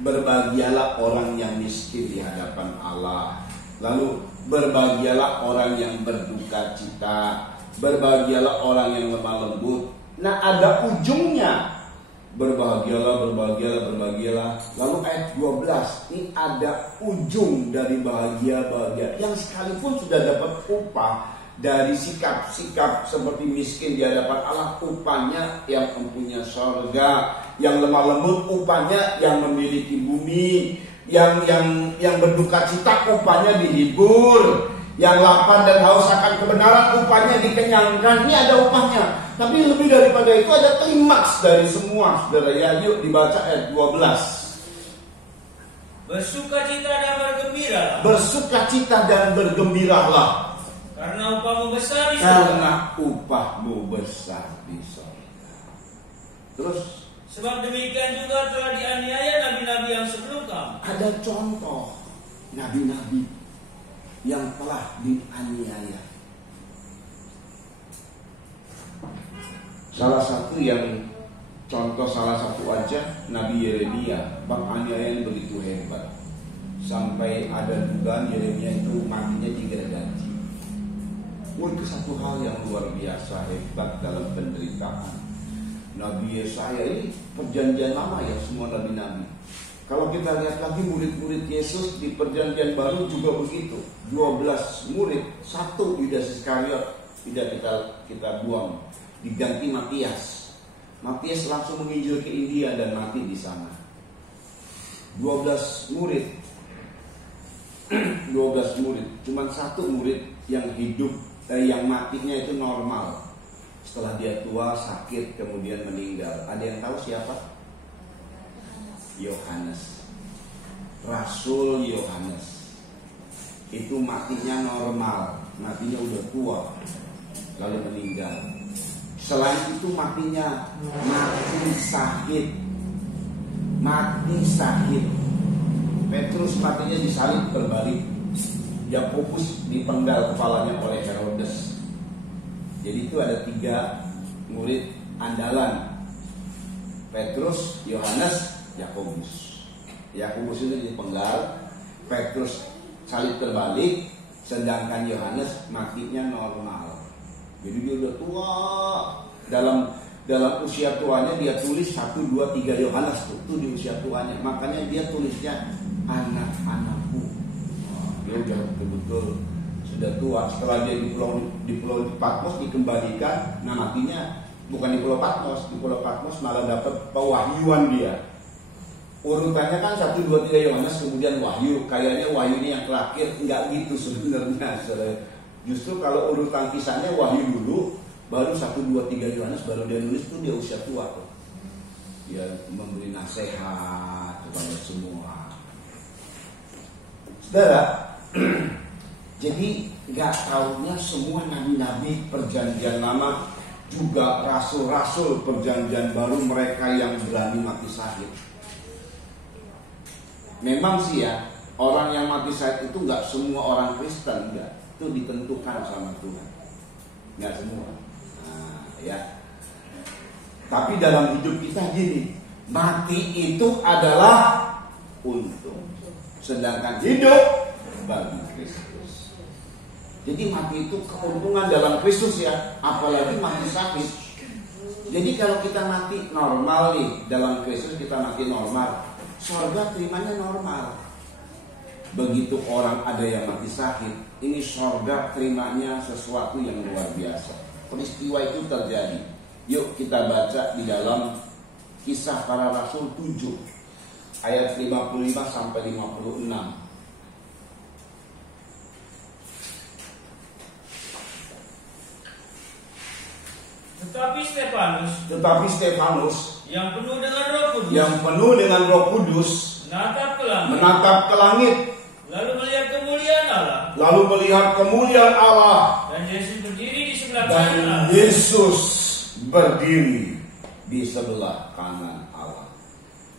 berbahagialah orang yang miskin di hadapan Allah. Lalu berbahagialah orang yang berduka cita, berbahagialah orang yang lemah lembut. Nah, ada ujungnya. Berbahagialah, berbahagialah, berbahagialah. Lalu ayat 12, ini ada ujung dari bahagia yang sekalipun sudah dapat upah dari sikap-sikap seperti miskin di hadapan Allah, upahnya yang mempunyai surga. Yang lemah lembut, upahnya yang memiliki bumi. Yang berduka cita, upahnya dihibur. Yang lapar dan haus akan kebenaran, upahnya dikenyangkan. Ini ada upahnya. Tapi lebih daripada itu ada klimaks dari semua, saudara. Ya, yuk dibaca ayat 12. Bersukacita dan bergembiralah. Bersukacita dan bergembiralah. Karena upahmu besar di surga. Karena upahmu besar di surga. Terus, sebab demikian juga telah dianiaya nabi-nabi yang sebelum kamu. ada contoh nabi-nabi yang telah dianiaya. Salah satu aja Nabi Yeremia, penganiayaan begitu hebat sampai ada dugaan Yeremia itu matinya digergaji. Itu satu hal yang luar biasa hebat dalam penderitaan. Nabi Yesaya ini perjanjian lama ya, semua nabi-nabi. Kalau kita lihat lagi murid-murid Yesus di perjanjian baru juga begitu. 12 murid, 1 Yudas Iskariot tidak kita buang, diganti Matias. Matias langsung menginjil ke India dan mati di sana. 12 murid, 12 murid, cuman 1 murid yang hidup, yang matinya itu normal. Setelah dia tua, sakit, kemudian meninggal. Ada yang tahu siapa? Yohanes, Rasul Yohanes. Itu matinya normal, matinya udah tua, lalu meninggal. Selain itu matinya mati sahid. Petrus matinya disalib terbalik. Yakobus dipenggal kepalanya oleh Herodes. Jadi itu ada 3 murid andalan: Petrus, Yohanes, Yakobus. Yakobus itu dipenggal, Petrus salib terbalik, sedangkan Yohanes matinya normal. Jadi dia udah tua. Dalam usia tuanya dia tulis 1, 2, 3 Yohanes itu di usia tuanya. Makanya dia tulisnya anak-anakku. Dia udah betul-betul sudah tua. Setelah dia di pulau Patmos dikembalikan, nah matinya bukan di pulau Patmos. Di pulau Patmos malah dapat pewahyuan dia. Urutannya kan 1, 2, 3 Yohanes, kemudian wahyu. Kayaknya wahyu ini yang terakhir. Enggak gitu sebenarnya. Justru kalau urutan kisahnya wahyu dulu, baru 1, 2, 3 Yohanes, baru dia nulis tuh dia usia tua tuh. Dia memberi nasihat kepada semua. Saudara, jadi gak taunya semua nabi-nabi perjanjian lama, juga rasul-rasul perjanjian baru, mereka yang berani mati syahid. Memang sih ya, orang yang mati syahid itu gak semua orang Kristen, enggak. Itu ditentukan sama Tuhan, gak semua. Nah, ya. Tapi dalam hidup kita gini, mati itu adalah untung, sedangkan hidup bagi Kristus. Jadi mati itu keuntungan dalam Kristus ya, apalagi mati sakit. Jadi kalau kita mati normal nih, dalam Kristus kita mati normal, surga terimanya normal. Begitu orang ada yang mati sakit, ini surga terimanya sesuatu yang luar biasa. Peristiwa itu terjadi. Yuk kita baca di dalam Kisah Para Rasul 7 ayat 55 sampai 56. Tetapi Stefanus yang penuh dengan Roh Kudus menatap ke langit, lalu melihat kemuliaan Allah, dan Yesus berdiri di sebelah kanan Allah.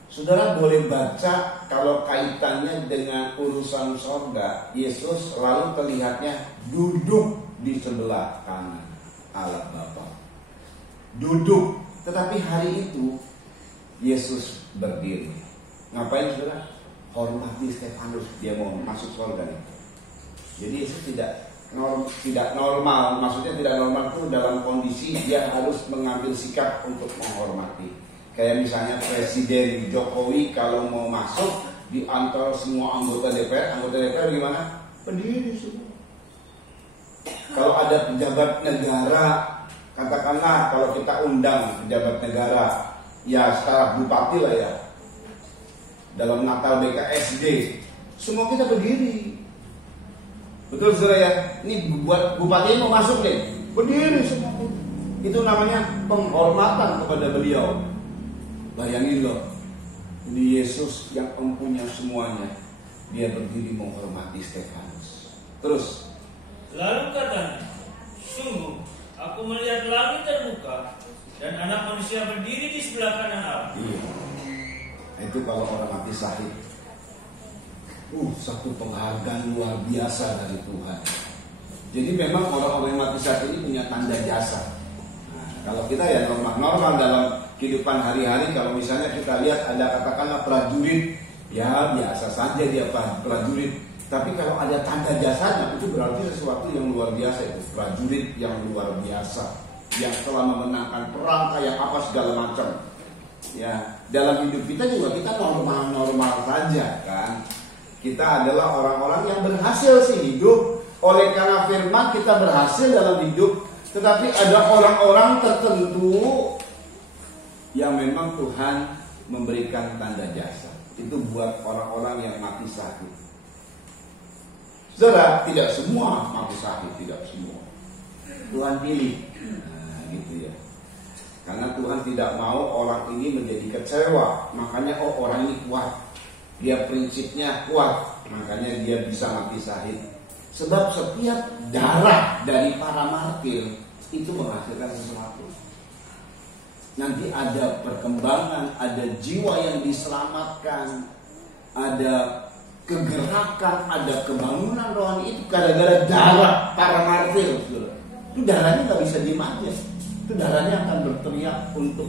Saudara boleh baca, kalau kaitannya dengan urusan surga, Yesus lalu terlihatnya duduk di sebelah kanan Allah Bapa. Duduk, tetapi hari itu Yesus berdiri. Ngapain saudara? Hormati Stefanus, dia mau masuk surga nih. Jadi Yesus tidak normal, maksudnya tidak normal itu dalam kondisi dia harus mengambil sikap untuk menghormati. Kayak misalnya Presiden Jokowi kalau mau masuk di antara semua anggota DPR gimana? Berdiri semua. Kalau ada pejabat negara, katakanlah kalau kita undang pejabat negara, ya secara bupati lah ya, dalam Natal BKSD, semua kita berdiri. Betul saudara ya? Ini buat bupati mau masuk nih, berdiri semua. Itu namanya penghormatan kepada beliau. Bayangin loh, ini Yesus yang mempunyai semuanya, dia berdiri menghormati Stefanus. Terus, lalu katanya, sungguh aku melihat langit terbuka dan anak manusia berdiri di sebelah kanan Allah. Iya. Itu kalau orang mati syahid. Satu penghargaan luar biasa dari Tuhan. Jadi memang orang-orang yang mati syahid ini punya tanda jasa. Nah, kalau kita ya normal dalam kehidupan hari-hari, kalau misalnya kita lihat ada katakanlah prajurit, ya biasa saja dia prajurit. Tapi kalau ada tanda jasanya, itu berarti sesuatu yang luar biasa. Itu prajurit yang luar biasa, yang telah memenangkan perang kayak apa segala macam. Ya, dalam hidup kita juga kita normal saja kan. Kita adalah orang-orang yang berhasil sih hidup. Oleh karena firman kita berhasil dalam hidup. Tetapi ada orang-orang tertentu yang memang Tuhan memberikan tanda jasa. Itu buat orang-orang yang mati syahid. Saudara, tidak semua mati syahid, tidak semua. Tuhan pilih. Nah, gitu ya. Karena Tuhan tidak mau orang ini menjadi kecewa. Makanya orang ini kuat. Dia prinsipnya kuat. Makanya dia bisa mati syahid. Sebab setiap darah dari para martir itu menghasilkan sesuatu. Nanti ada perkembangan, ada jiwa yang diselamatkan, ada kegerakan, ada kebangunan rohani. Itu gara-gara darah para martir. Itu darahnya nggak bisa diem aja. Itu darahnya akan berteriak untuk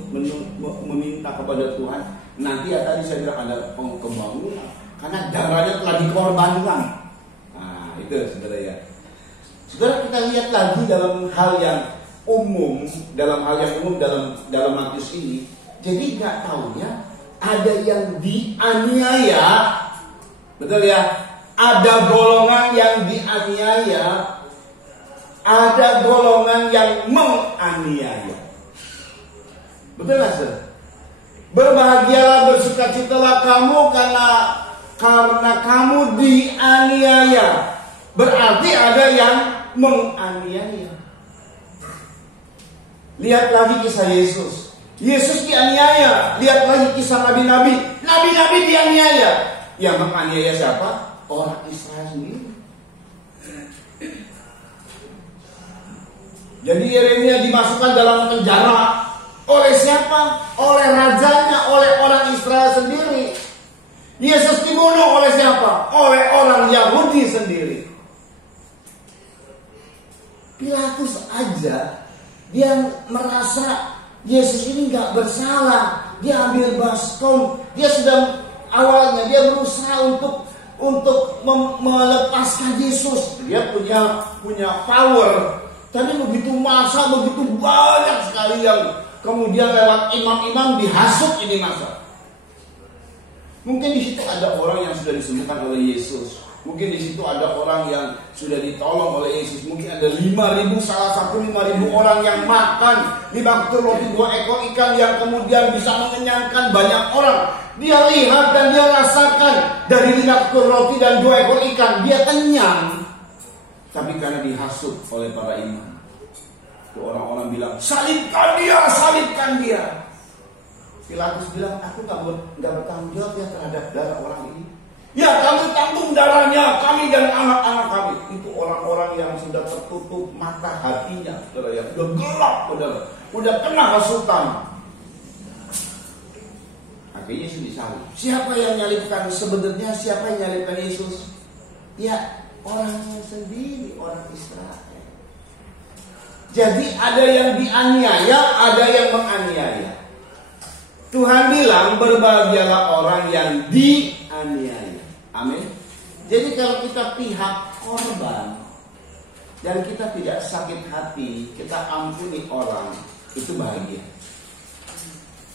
meminta kepada Tuhan. Nanti ya tadi saya bilang ada pembangunan karena darahnya telah dikorbankan. Nah itu saudara ya. Saudara, kita lihat lagi dalam hal yang umum, dalam Matius ini. Jadi nggak tahu ya, ada yang dianiaya, betul ya? Ada golongan yang dianiaya, ada golongan yang menganiaya. Betul nggak saudara? Berbahagialah, bersukacitalah kamu karena kamu dianiaya. Berarti ada yang menganiaya. Lihat lagi kisah Yesus. Yesus dianiaya. Lihat lagi kisah nabi-nabi. Nabi-nabi dianiaya. Yang menganiaya siapa? Orang Israel sendiri. Jadi Yeremia dimasukkan dalam penjara. Oleh siapa? Oleh rajanya, oleh orang Israel sendiri. Yesus dibunuh oleh siapa? Oleh orang Yahudi sendiri. Pilatus aja, dia merasa Yesus ini gak bersalah. Dia ambil baskom. Dia sudah awalnya dia berusaha untuk melepaskan Yesus. Dia punya power. Tapi begitu masa, begitu banyak sekali yang kemudian lewat imam-imam dihasut ini masa. Mungkin di situ ada orang yang sudah disembuhkan oleh Yesus. Mungkin di situ ada orang yang sudah ditolong oleh Yesus. Mungkin ada 5.000, salah satu 5.000 orang yang makan 5 ketur roti 2 ekor ikan yang kemudian bisa mengenyangkan banyak orang. Dia lihat dan dia rasakan dari 5 ketur roti dan 2 ekor ikan dia kenyang. Tapi karena dihasut oleh para imam, orang-orang bilang, salibkan dia. Pilatus bilang, aku nggak bertanggung jawab ya terhadap darah orang ini. Ya, kami tanggung darahnya, kami dan anak-anak kami. Itu orang-orang yang sudah tertutup mata hatinya, saudara ya, sudah gelap, saudara, udah kena hasutan. Akhirnya Yesus disalib. Siapa yang nyalibkan? Sebenarnya siapa yang nyalibkan Yesus? Ya, orangnya sendiri, orang Israel. Jadi ada yang dianiaya, ada yang menganiaya. Tuhan bilang berbahagialah orang yang dianiaya. Amin. Jadi kalau kita pihak korban dan kita tidak sakit hati, kita ampuni orang, itu bahagia.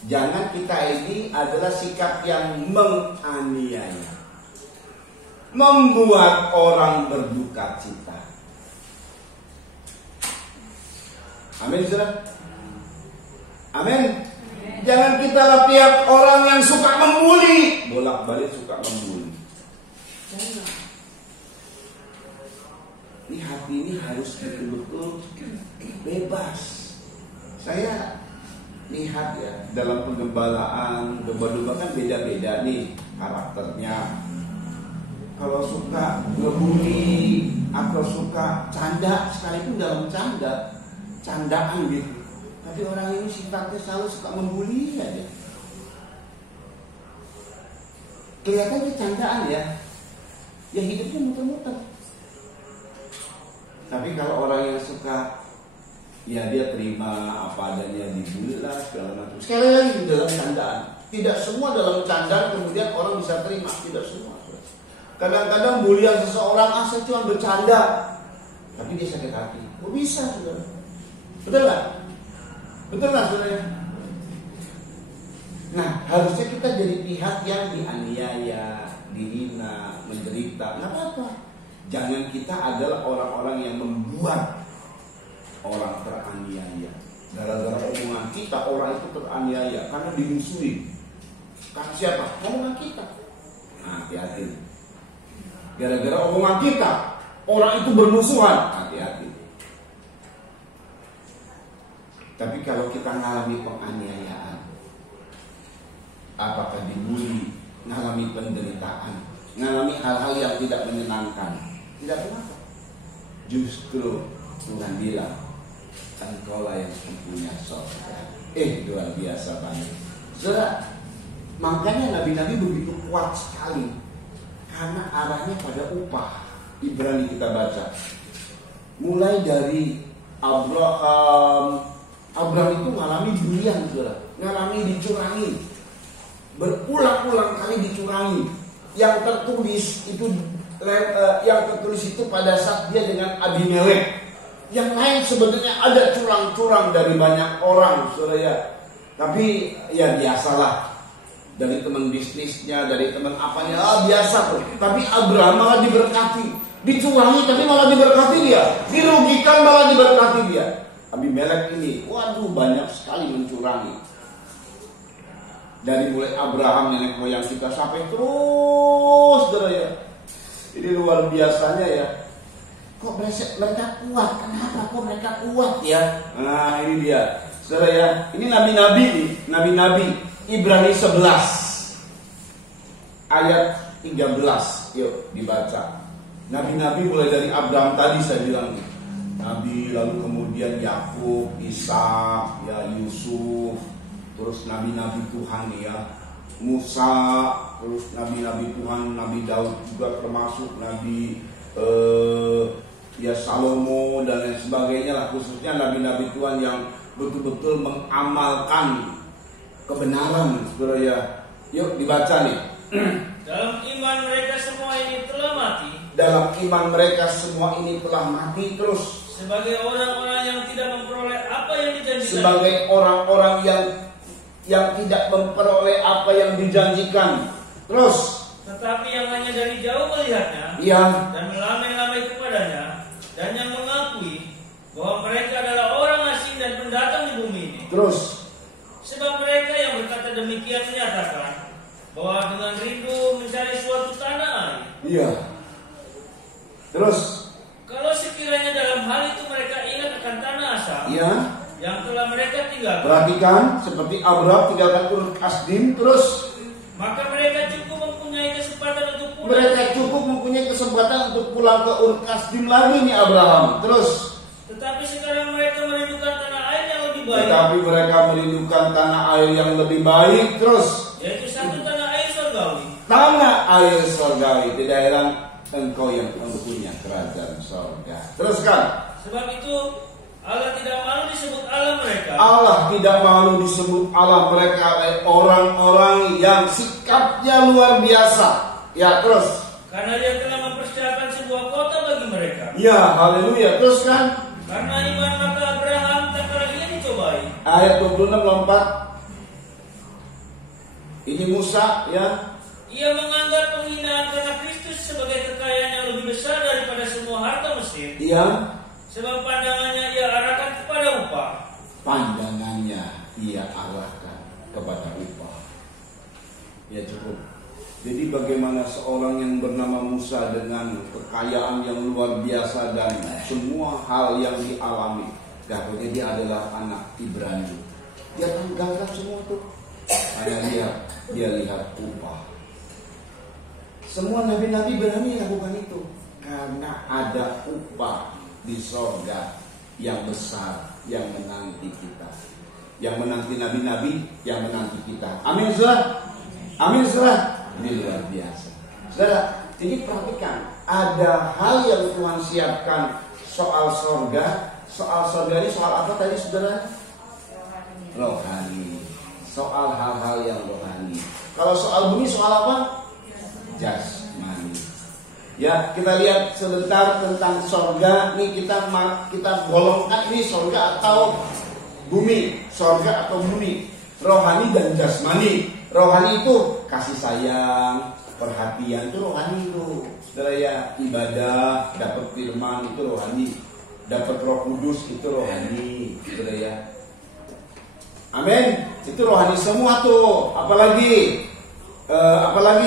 Jangan kita ini adalah sikap yang menganiaya, membuat orang berduka cita. Amin, saudara. Amin. Jangan kita lah pihak orang yang suka membuli, bolak-balik suka membuli. Ini hati ini harus betul-betul bebas. Saya lihat ya, dalam penggembalaan, domba-domba kan beda-beda nih karakternya. Kalau suka ngebully atau suka canda, sekalipun dalam candaan gitu. Tapi orang ini sifatnya selalu suka membuli aja. Kelihatannya candaan ya, ya hidupnya muter-muter. Tapi kalau orang yang suka, ya dia terima apa adanya, dibully lah segala macam. Sekali lagi dalam candaan. Tidak semua dalam candaan kemudian orang bisa terima, tidak semua. Kadang-kadang bulian seseorang, saya cuma bercanda, tapi dia sakit hati. Kok bisa, saudara? Betul nggak? Betul nggak, saudara? Nah, harusnya kita jadi pihak yang dianiaya, dihina, menderita. Nggak apa-apa. Jangan kita adalah orang-orang yang membuat orang teraniaya. Gara-gara omongan kita, orang itu teraniaya karena dimusuhi. Karena siapa? Omongan kita. Nah, hati-hati. Gara-gara omongan kita, orang itu bermusuhan. Hati-hati. Tapi kalau kita mengalami penganiayaan, apakah dibully, mengalami penderitaan, mengalami hal-hal yang tidak menyenangkan, tidak apa-apa. Justru Tuhan bilang, engkaulah yang mempunyai surga. Luar biasa banget. Saudara, makanya nabi-nabi begitu kuat sekali, karena arahnya pada upah. Ibrani kita baca, mulai dari Abraham itu mengalami bulian, saudara, mengalami dicurangi, berulang-ulang kali dicurangi. Yang tertulis itu pada saat dia dengan Abimelek. Yang lain sebenarnya ada curang-curang dari banyak orang, saudara ya. Tapi ya biasalah, dari teman bisnisnya, dari teman apanya, biasa tuh. Tapi Abraham malah diberkati, dicurangi tapi malah diberkati dia, dirugikan malah diberkati dia. Abimelek ini, waduh, banyak sekali mencurangi. Dari mulai Abraham nenek moyang kita sampai terus, saudara ya. Ini luar biasanya ya. Kok mereka kuat? Kenapa kok mereka kuat ya? Nah, ini dia, saudara ya. Ini nabi-nabi nih, nabi-nabi. Ibrani 11 ayat 13. Yuk dibaca. Nabi-nabi mulai dari Abraham tadi saya bilang nih. Nabi, lalu kemudian Yakub, Ishak, ya Yusuf, terus nabi-nabi Tuhan ya, Musa, terus nabi-nabi Tuhan, Nabi Daud juga termasuk, Nabi ya Salomo dan lain sebagainya lah, khususnya nabi-nabi Tuhan yang betul-betul mengamalkan kebenaran, saudara ya. Yuk dibaca nih. Dalam iman mereka semua ini telah mati. Dalam iman mereka semua ini telah mati. Terus sebagai orang-orang yang tidak memperoleh apa yang dijanjikan. Sebagai orang-orang yang tidak memperoleh apa yang dijanjikan. Terus tetapi yang hanya dari jauh melihatnya, iya, dan melamai-lamai kepadanya, dan yang mengakui bahwa mereka adalah orang asing dan pendatang di bumi ini. Terus sebab mereka yang berkata demikian menyatakan bahwa dengan rindu mencari suatu tanah air. Iya. Terus kalau sekiranya dalam hal itu mereka ingat akan tanah asal, iya, yang telah mereka tinggalkan. Perhatikan, seperti Abraham tinggalkan Ur Kasdim. Terus maka mereka cukup mempunyai kesempatan untuk pulang. Mereka cukup mempunyai kesempatan untuk pulang ke Ur Kasdim lagi nih Abraham. Terus tetapi sekarang mereka merindukan tanah air yang lebih baik. Tetapi mereka merindukan tanah air yang lebih baik. Terus yaitu satu tanah air surgawi. Tanah air surgawi. Tidak heran engkau yang mempunyai kerajaan surga. Teruskan. Sebab itu Allah tidak malu disebut Allah mereka. Allah tidak malu disebut Allah mereka oleh orang-orang yang sikapnya luar biasa. Ya, terus. Karena dia telah mempersiapkan sebuah kota bagi mereka. Ya, haleluya. Terus kan? Karena iman maka Abraham tak pernah ia dicobai. Ayat 26 lompat. Ini Musa, ya. Ia menganggap penghinaan karena Kristus sebagai kekayaan yang lebih besar daripada semua harta Mesir. Iya. Sebab pandangannya ia arahkan kepada upah. Pandangannya ia arahkan kepada upah. Ya, cukup. Jadi bagaimana seorang yang bernama Musa dengan kekayaan yang luar biasa dan semua hal yang dialami. Katanya dia adalah anak Ibrani. Dia tanggalkan semua itu. Hanya dia lihat upah. Semua nabi-nabi berani lakukan itu. Karena ada upah di sorga yang besar yang menanti kita. Yang menanti nabi-nabi, yang menanti kita. Amin, saudara. Amin, saudara. Ini luar biasa. Saudara, jadi perhatikan, ada hal yang Tuhan siapkan soal sorga. Soal sorga ini soal apa tadi, saudara? Rohani. Soal hal-hal yang rohani. Kalau soal bumi soal apa? Jasmani. Ya, kita lihat sebentar tentang sorga. Ini kita golongkan ini sorga atau bumi. Sorga atau bumi. Rohani dan jasmani. Rohani itu kasih sayang, perhatian, itu rohani itu. Saudara ya, ibadah, dapat firman itu rohani, dapat Roh Kudus itu rohani, saudara ya. Amin. Itu rohani semua tuh. Apalagi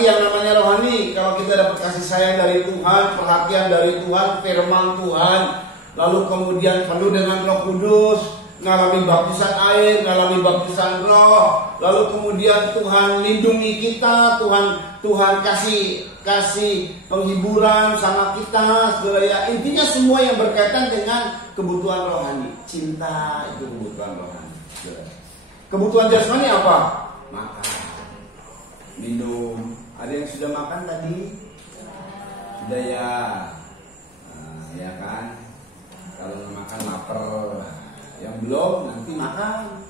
yang namanya rohani, kalau kita dapat kasih sayang dari Tuhan, perhatian dari Tuhan, firman Tuhan, lalu kemudian penuh dengan Roh Kudus, ngalami baptisan air, ngalami baptisan roh, lalu kemudian Tuhan lindungi kita, Tuhan kasih penghiburan sama kita, saudara ya. Intinya semua yang berkaitan dengan kebutuhan rohani. Cinta itu kebutuhan rohani, saudara. Kebutuhan jasmani apa? Makan, minum. Ada yang sudah makan tadi? Sudah ya, ya kan? Kalau nggak makan lapar. Yang belum nanti makan.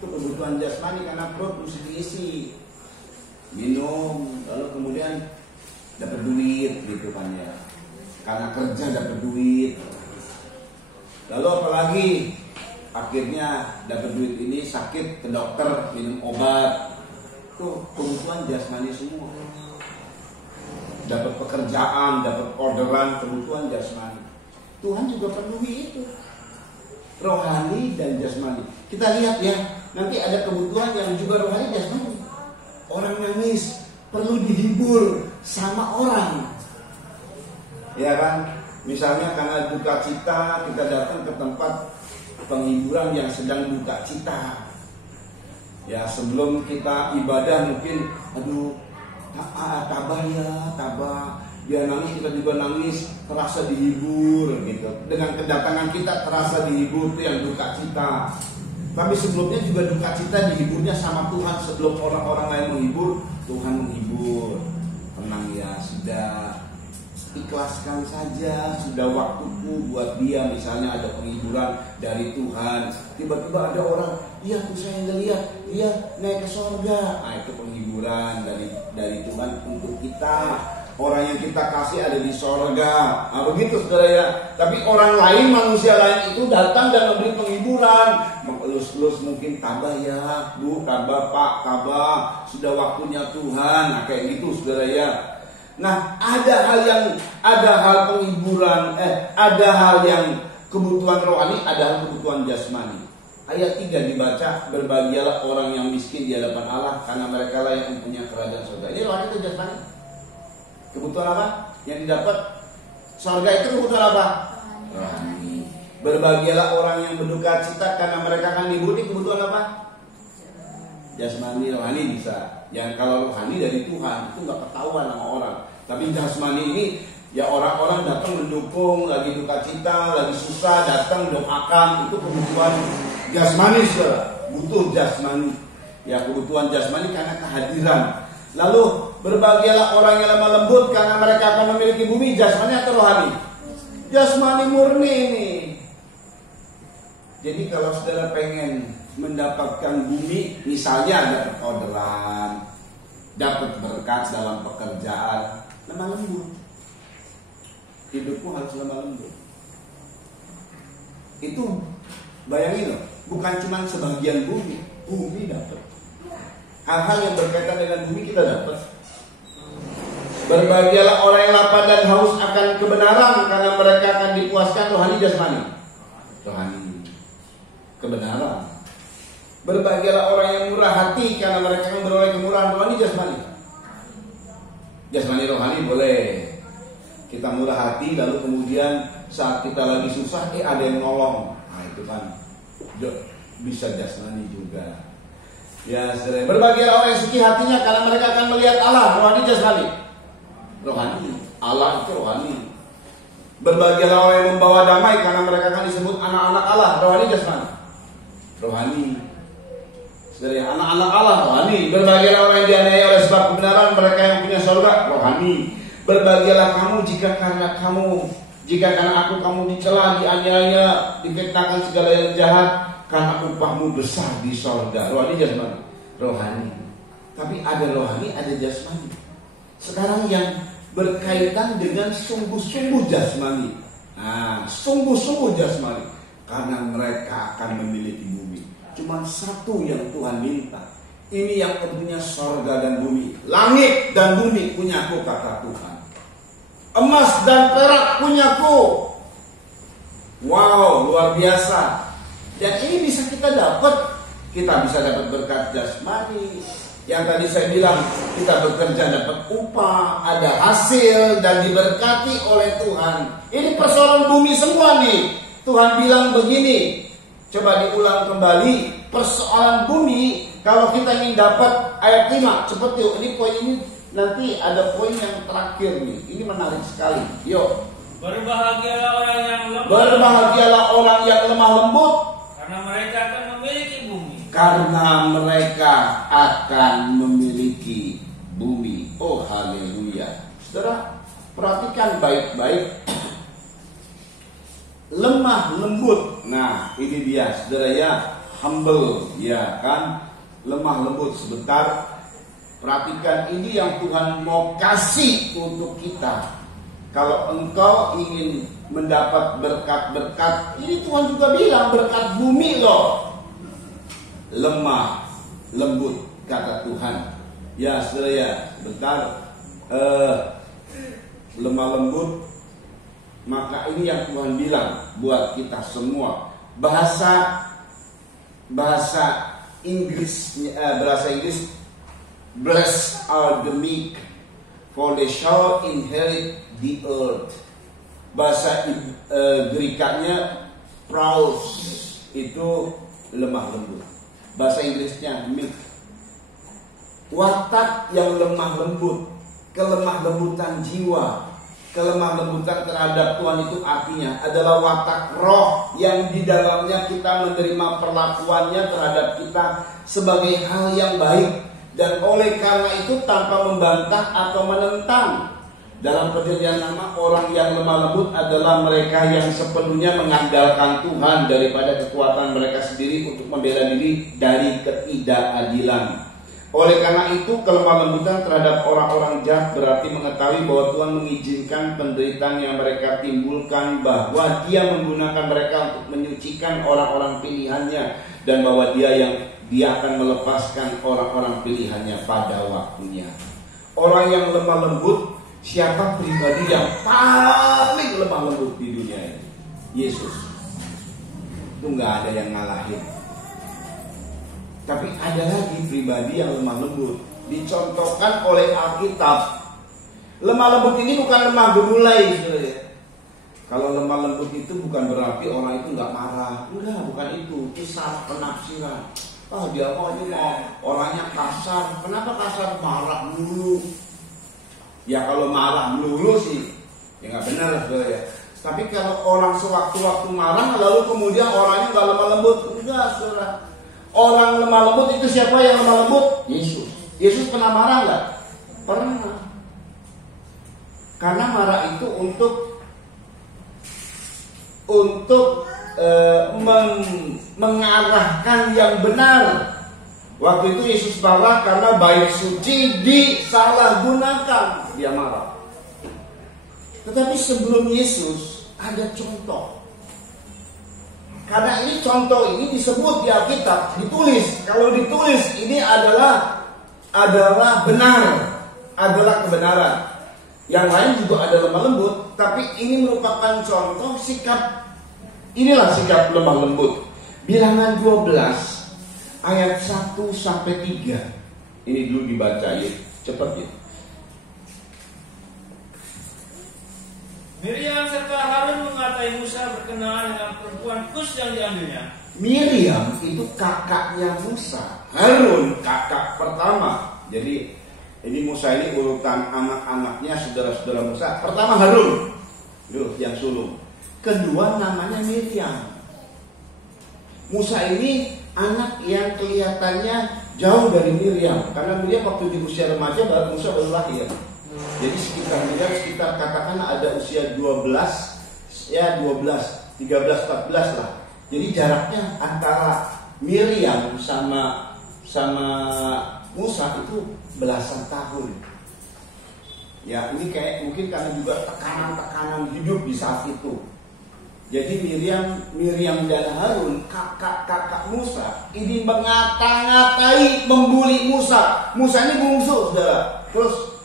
Itu kebutuhan jasmani karena perut mesti diisi. Minum, lalu kemudian dapat duit gitu kan ya. Karena kerja dapat duit. Lalu apalagi akhirnya dapat duit ini sakit ke dokter minum obat. Itu kebutuhan jasmani semua. Dapat pekerjaan, dapat orderan, kebutuhan jasmani. Tuhan juga penuhi itu. Rohani dan jasmani. Kita lihat ya, nanti ada kebutuhan yang juga rohani dan jasmani. Orang nangis perlu dihibur sama orang. Ya kan? Misalnya karena duka cita, kita datang ke tempat penghiburan yang sedang duka cita. Ya, sebelum kita ibadah mungkin tabah ya, tabah. Dia nangis, kita juga nangis, terasa dihibur gitu. Dengan kedatangan kita terasa dihibur, itu yang duka cita. Tapi sebelumnya juga duka cita dihiburnya sama Tuhan. Sebelum orang-orang lain menghibur, Tuhan menghibur. Tenang ya, sudah ikhlaskan saja. Sudah waktuku buat dia. Misalnya ada penghiburan dari Tuhan. Tiba-tiba ada orang, iya tuh saya ngeliat dia naik ke sorga. Nah, itu penghiburan dari Tuhan untuk kita. Orang yang kita kasih ada di sorga. Nah begitu saudara ya. Tapi orang lain, manusia lain itu datang dan memberi penghiburan. Mengelus-elus mungkin, tabah ya Bu, tabah Pak, tabah. Sudah waktunya Tuhan. Nah kayak gitu saudara ya. Nah ada hal penghiburan. Ada hal yang kebutuhan rohani, ada hal kebutuhan jasmani. Ayat 3 dibaca, berbahagialah orang yang miskin di hadapan Allah, karena mereka lah yang mempunyai kerajaan surga. Ini rohani itu jasmani. Kebutuhan apa? Yang didapat surga itu kebutuhan apa? Rohani. Berbahagialah orang yang berduka cita karena mereka akan dihibur. Ini kebutuhan apa? Jasmani, rohani bisa. Yang kalau rohani dari Tuhan itu nggak ketahuan sama orang. Tapi jasmani ini ya orang-orang datang mendukung, lagi duka cita, lagi susah, datang doakan. Itu kebutuhan jasmani, saudara. Butuh jasmani. Ya kebutuhan jasmani karena kehadiran. Lalu berbahagialah orang yang lemah lembut karena mereka akan memiliki bumi. Jasmani atau rohani? Jasmani murni ini. Jadi kalau saudara pengen mendapatkan bumi, misalnya dapat orderan, dapat berkat dalam pekerjaan, lemah lembut. Hidupmu harus lemah lembut. Itu bayangin loh, bukan cuma sebagian bumi dapat. Hal-hal yang berkaitan dengan bumi kita dapat. Berbahagialah orang yang lapar dan haus akan kebenaran, karena mereka akan dipuaskan rohani jasmani. Rohani, kebenaran. Berbahagialah orang yang murah hati, karena mereka akan beroleh kemurahan rohani jasmani. Jasmani rohani boleh. Kita murah hati, lalu kemudian saat kita lagi susah, ada yang nolong. Nah itu kan bisa jasmani juga. Ya, berbahagialah orang yang suci hatinya, karena mereka akan melihat Allah. Rohani jasmani. Rohani, Allah itu rohani. Berbahagialah orang yang membawa damai, karena mereka akan disebut anak-anak Allah. Rohani jasmani. Rohani. Dari anak-anak Allah rohani. Berbahagialah orang yang dianiaya oleh sebab kebenaran, mereka yang punya surga. Rohani. Berbahagialah kamu jika karena aku kamu dicela, dianiaya, difitnahkan segala yang jahat, karena upahmu besar di surga. Rohani jasmani. Rohani. Tapi ada rohani, ada jasmani. Sekarang yang berkaitan dengan sungguh-sungguh jasmani. Nah, sungguh-sungguh jasmani, karena mereka akan memiliki bumi. Cuma satu yang Tuhan minta. Ini yang punya sorga dan bumi. Langit dan bumi punyaku, kata Tuhan. Emas dan perak punyaku. Wow, luar biasa. Dan ini bisa kita dapat. Kita bisa dapat berkat jasmani. Yang tadi saya bilang, kita bekerja dapat upah, ada hasil, dan diberkati oleh Tuhan. Ini persoalan bumi semua nih. Tuhan bilang begini, coba diulang kembali, persoalan bumi. Kalau kita ingin dapat ayat 5, cepet yuk, ini poin ini nanti ada poin yang terakhir nih. Ini menarik sekali. Yuk. Berbahagialah orang yang lemah. Berbahagialah orang yang lemah lembut, karena mereka akan memiliki bumi. Karena mereka akan memiliki bumi. Oh haleluya. Saudara, perhatikan baik-baik. Lemah lembut. Nah, ini dia, saudara ya, humble, ya kan? Lemah lembut. Sebentar, perhatikan ini yang Tuhan mau kasih untuk kita. Kalau engkau ingin mendapat berkat-berkat, ini Tuhan juga bilang berkat bumi loh. Lemah lembut, kata Tuhan. Ya saudara ya, sebentar. Lemah lembut. Maka ini yang Tuhan bilang buat kita semua. Bahasa Inggris, blessed are the meek, for they shall inherit the earth. Bahasa Grekanya praus, itu lemah lembut. Bahasa Inggrisnya meek. Watak yang lemah lembut, kelemah lembutan jiwa, kelemah lembutan terhadap Tuhan itu artinya adalah watak roh yang di dalamnya kita menerima perlakuannya terhadap kita sebagai hal yang baik, dan oleh karena itu tanpa membantah atau menentang. Dalam Perjanjian Lama, orang yang lemah lembut adalah mereka yang sepenuhnya mengandalkan Tuhan daripada kekuatan mereka sendiri untuk membela diri dari ketidakadilan. Oleh karena itu, kelemah lembutan terhadap orang-orang jahat berarti mengetahui bahwa Tuhan mengizinkan penderitaan yang mereka timbulkan, bahwa Dia menggunakan mereka untuk menyucikan orang-orang pilihannya, dan bahwa Dia akan melepaskan orang-orang pilihannya pada waktunya. Orang yang lemah lembut, siapa pribadi yang paling lemah lembut di dunia ini? Yesus. Itu nggak ada yang ngalahin. Tapi ada lagi pribadi yang lemah lembut, dicontohkan oleh Alkitab. Lemah lembut ini bukan lemah gemulai, saudara. Kalau lemah lembut itu bukan berarti orang itu nggak marah. Enggak, bukan itu. Kisah penafsiran. Dia mau orangnya kasar. Kenapa kasar? Marah dulu. Ya kalau marah melulu sih ya nggak benar, saudara ya. Tapi kalau orang sewaktu-waktu marah lalu kemudian orangnya nggak lemah lembut, enggak, saudara. Orang lemah lembut itu siapa yang lemah lembut? Yesus. Yesus pernah marah nggak? Pernah. Karena marah itu untuk mengarahkan yang benar. Waktu itu Yesus marah karena bait suci disalahgunakan, dia marah. Tetapi sebelum Yesus ada contoh. Karena ini contoh ini disebut di Alkitab, ditulis. Kalau ditulis ini adalah benar, adalah kebenaran. Yang lain juga ada lemah lembut, tapi ini merupakan contoh sikap. Inilah sikap lemah lembut. Bilangan 12 ayat 1 sampai 3. Ini dulu dibaca ya, cepat ya. Miriam serta Harun mengatai Musa berkenaan dengan perempuan Kus yang diambilnya. Miriam itu kakaknya Musa, Harun kakak pertama. Jadi ini Musa ini urutan anak-anaknya saudara-saudara Musa. Pertama Harun, yang sulung. Kedua namanya Miriam. Musa ini anak yang kelihatannya jauh dari Miriam, karena Miriam waktu di usia remaja Musa baru lahir. Jadi sekitar katakan ada usia 12, 13, 14 lah. Jadi jaraknya antara Miriam sama Musa itu belasan tahun. Ya ini kayak mungkin karena juga tekanan hidup di saat itu. Jadi Miriam dan Harun kakak Musa ini mengata-ngatai, membuli Musa. Musa ini bungsu, saudara. Terus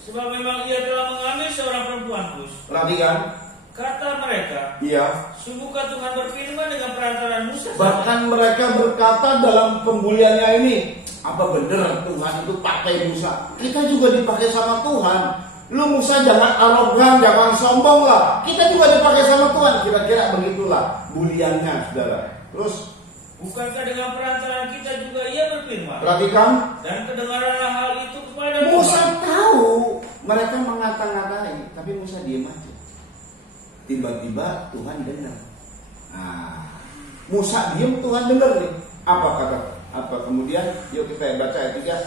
sebab memang ia telah mengambil seorang perempuan Kus. perhatikan. Kata mereka, Iya. sungguhkah Tuhan berfirman dengan perantaraan Musa? Bahkan mereka berkata dalam pembuliannya ini, apa benar Tuhan itu pakai Musa? Kita juga dipakai sama Tuhan. Lu Musa jangan arogan, jangan sombong lah. Kita juga dipakai sama Tuhan. Kira-kira begitulah buliannya, saudara. Terus, bukankah dengan perantaraan kita juga ia berfirman? perhatikan. Dan kedengaranlah hal itu kepada Musa Tuhan. tahu mereka mengata-ngatai, tapi Musa diam aja. Tiba-tiba Tuhan dengar. Nah, Musa diam, Tuhan dengar nih. Apa kemudian? Yuk kita baca ayat 3.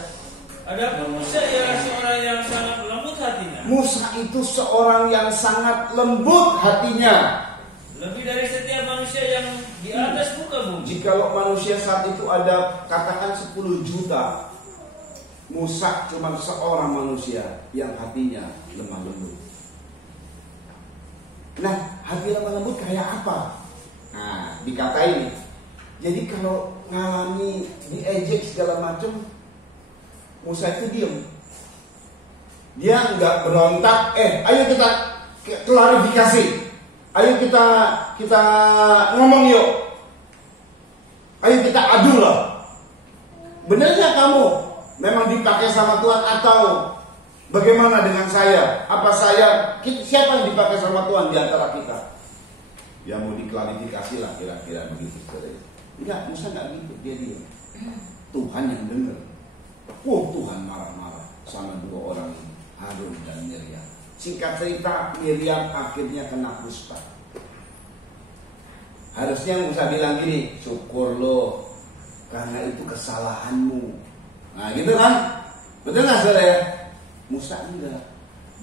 Adapun Musa ialah seorang yang sangat lembut hatinya. Musa itu seorang yang sangat lembut hatinya. Lebih dari setiap manusia yang di atas muka bumi. Jikalau manusia saat itu ada katakan 10 juta, Musa cuma seorang manusia yang hatinya lemah lembut. Nah, hati lemah lembut kayak apa? Nah, dikatain. Jadi kalau ngalami diejek segala macam, Musa itu diam. Dia nggak berontak. Ayo kita klarifikasi. Ayo kita ngomong yuk. Ayo kita adu lah. Benarnya kamu memang dipakai sama Tuhan atau bagaimana dengan saya? Siapa yang dipakai sama Tuhan di antara kita? Ya mau diklarifikasi lah kira-kira begitu. Enggak, Musa nggak gitu, dia diam. Tuhan yang dengar. Tuhan marah-marah sama dua orang, Harun dan Miriam. Singkat cerita, Miriam akhirnya kena kusta. Harusnya Musa bilang gini, syukur lo karena itu kesalahanmu. Nah gitu kan? Betul gak saudara ya? Musa enggak.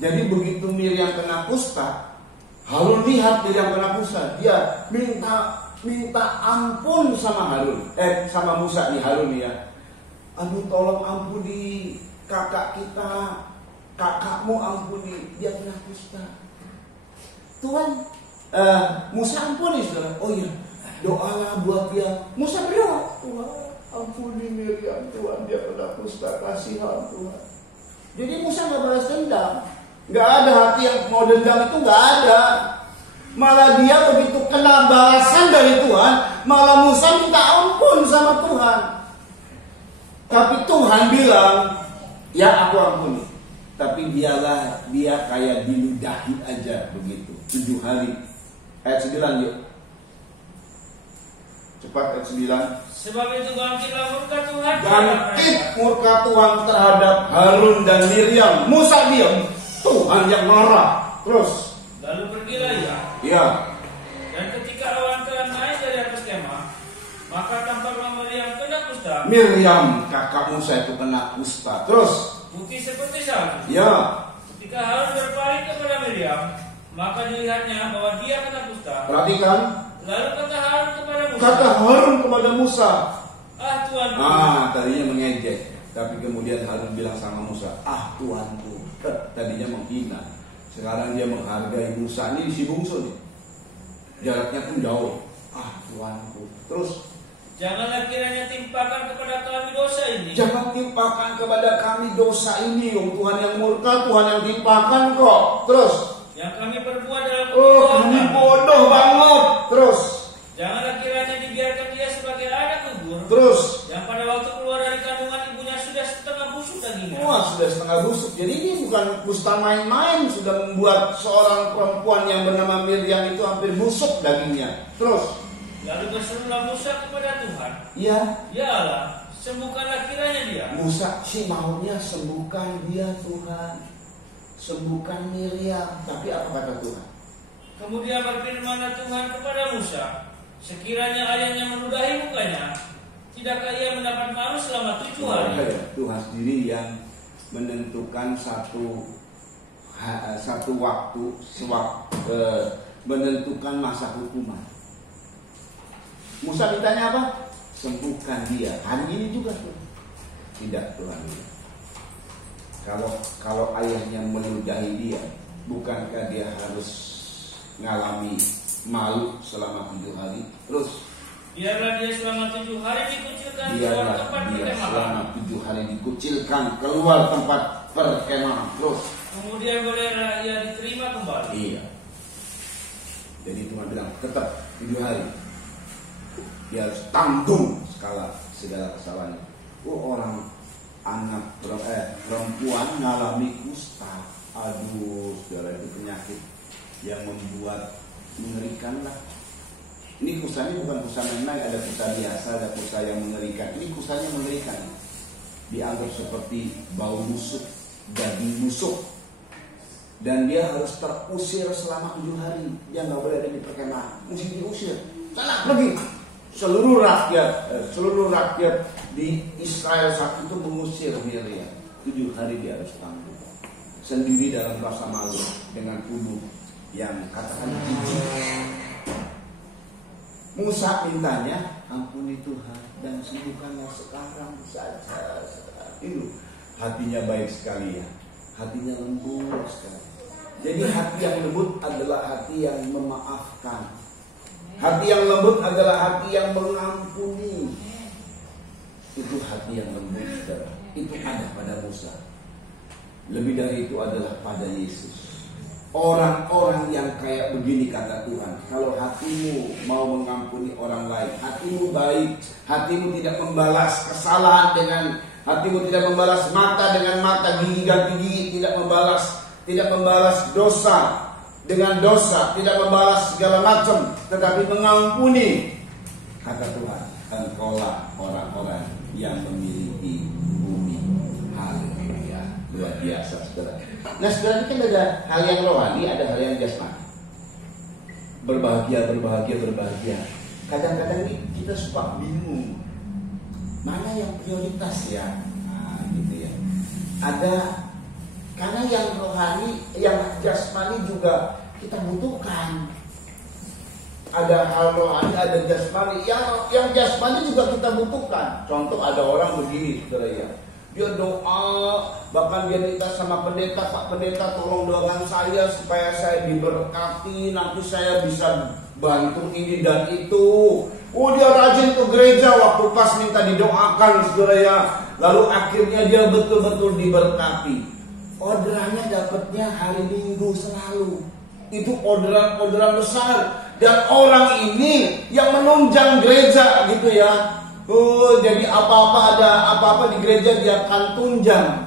Jadi begitu Miriam kena kusta, Harun lihat Miriam kena kusta, dia minta ampun sama Harun, sama Musa nih, Harun ya. Aduh tolong ampuni kakak kita, kakakmu ampuni, dia kena kusta. Tuhan, Musa ampuni saudara. Oh iya, doalah buat dia. Musa berdoa, Tuhan ampuni Miriam, Tuhan dia kena kusta, kasihan Tuhan. Jadi Musa nggak balas dendam, nggak ada hati yang mau dendam itu nggak ada. Malah dia begitu kena balasan dari Tuhan, malah Musa minta ampun sama Tuhan. Tapi Tuhan bilang, ya aku ampuni. Tapi dia kayak diludahi aja begitu. 7 hari. Ayat 9 yuk. Cepat ayat 9. Sebab itu bangkitlah murka Tuhan. Bangkit murka Tuhan terhadap Harun dan Miriam. Musa diam, Tuhan yang marah. Terus. Lalu pergilah ia. Ya. Dan ketika awan telah naik dari atas kemah, maka tampaklah Miriam kena kusta. Miriam kakak Musa itu kena kusta. Terus. Putih seperti salju. Ya. Ketika Harun berpaling kepada Miriam, maka dilihatnya bahwa dia kena kusta. Perhatikan. Lalu kata Harun Kata Harun kepada Musa, Tuanku. Tadinya mengejek, tapi kemudian Harun bilang sama Musa, Tuanku. Tadinya menghina, sekarang dia menghargai Musa. Ini si bungsu nih, jaraknya pun jauh. Tuanku. Terus, janganlah kiranya timpakan kepada kami dosa ini. Jangan timpakan kepada kami dosa ini, Tuhan yang murka, Tuhan yang timpakan kok. Terus, yang kami perbuat dalam kami bodoh banget. Terus, janganlah kiranya dibiarkan dia sebagai anak gugur. Terus, yang pada waktu keluar dari kandungan ibunya sudah setengah busuk dagingnya. Sudah setengah busuk. Jadi ini bukan main-main, sudah membuat seorang perempuan yang bernama Miriam itu hampir busuk dagingnya. Terus, lalu berserulah Musa kepada Tuhan. Ya Allah, sembuhkanlah kiranya dia. Musa sih maunya sembuhkan dia, Tuhan. Sembuhkan Miriam. Tapi apa kata Tuhan? Kemudian berfirmanlah Tuhan kepada Musa, sekiranya ayahnya meludahi mukanya, tidakkah ia mendapat malu selama 7 hari? Tuhan sendiri yang menentukan satu waktu, menentukan masa hukuman. Musa ditanya apa? Sembuhkan dia. Hari ini juga tuh. Tidak, Tuhan. Kalau ayahnya meludahi dia, bukankah dia harus ngalami malu selama 7 hari? Terus, biarlah dia selama 7 hari dikucilkan keluar tempat perkemahan. Selama 7 hari dikucilkan keluar tempat perkemahan. Terus, kemudian bolehlah ia diterima kembali. Iya. Jadi Tuhan bilang tetap 7 hari. Dia harus tanggung segala kesalahannya. Orang anak perempuan mengalami kusta. Aduh, saudara, itu penyakit yang membuat mengerikan lah. Ini kusanya bukan kusa main-main, ada kusa biasa, ada kusa yang mengerikan. Ini kusanya mengerikan. Dianggap seperti bau busuk, daging busuk. Dan dia harus terusir selama 7 hari. Dia nggak boleh ada di perkemahan, mesti diusir. Sana pergi. Seluruh rakyat di Israel saat itu mengusir Miriam. 7 hari dia harus tanggung sendiri dalam rasa malu dengan tubuh yang katakan jijik. Musa mintanya, ampuni Tuhan dan sembuhkanlah sekarang saja. Itu hatinya baik sekali ya, hatinya lembut sekali. Jadi hati yang lembut adalah hati yang memaafkan. Hati yang lembut adalah hati yang mengampuni. Itu hati yang lembut, saudara. Itu ada pada Musa. Lebih dari itu adalah pada Yesus. Orang-orang yang kayak begini kata Tuhan, kalau hatimu mau mengampuni orang lain, hatimu baik, hatimu tidak membalas kesalahan hatimu tidak membalas mata dengan mata, gigi ganti gigi, tidak membalas dosa dengan dosa, tidak membalas segala macam, tetapi mengampuni. Kata Tuhan, engkaulah orang-orang yang memiliki bumi. Haleluya, luar biasa, saudara. Nah, saudara, ini kan ada hal yang rohani, ada hal yang jasmani. Berbahagia. Kadang-kadang kita suka bingung, mana yang prioritas ya? Gitu ya. Karena yang rohani, yang jasmani juga kita butuhkan. Ada hal rohani, ada jasmani. Yang jasmani juga kita butuhkan. Contoh, ada orang begini, saudara ya. Dia doa, bahkan dia minta sama pendeta, Pak Pendeta tolong doakan saya supaya saya diberkati, nanti saya bisa bantu ini dan itu. Dia rajin ke gereja waktu pas minta didoakan, saudara ya. Lalu akhirnya dia betul-betul diberkati. Orderannya dapatnya hari Minggu selalu. Itu orderan besar. Dan orang ini yang menunjang gereja gitu ya. Jadi apa-apa di gereja dia akan tunjang.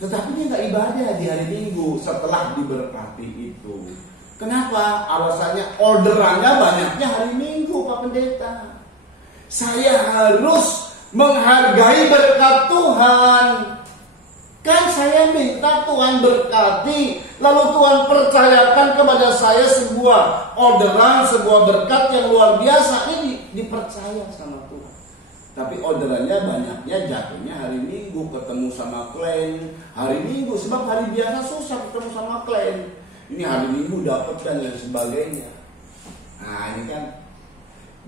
Tetapi dia nggak ibadah di hari Minggu setelah diberkati itu. Kenapa? Alasannya orderannya banyaknya hari Minggu, Pak Pendeta. Saya harus menghargai berkat Tuhan. Kan saya minta Tuhan berkati, lalu Tuhan percayakan kepada saya sebuah orderan, sebuah berkat yang luar biasa. Ini dipercaya sama Tuhan. Tapi orderannya banyaknya jatuhnya hari Minggu, ketemu sama klien hari Minggu, sebab hari biasa susah ketemu sama klien. Ini hari Minggu dapat dan lain sebagainya. Nah, ini kan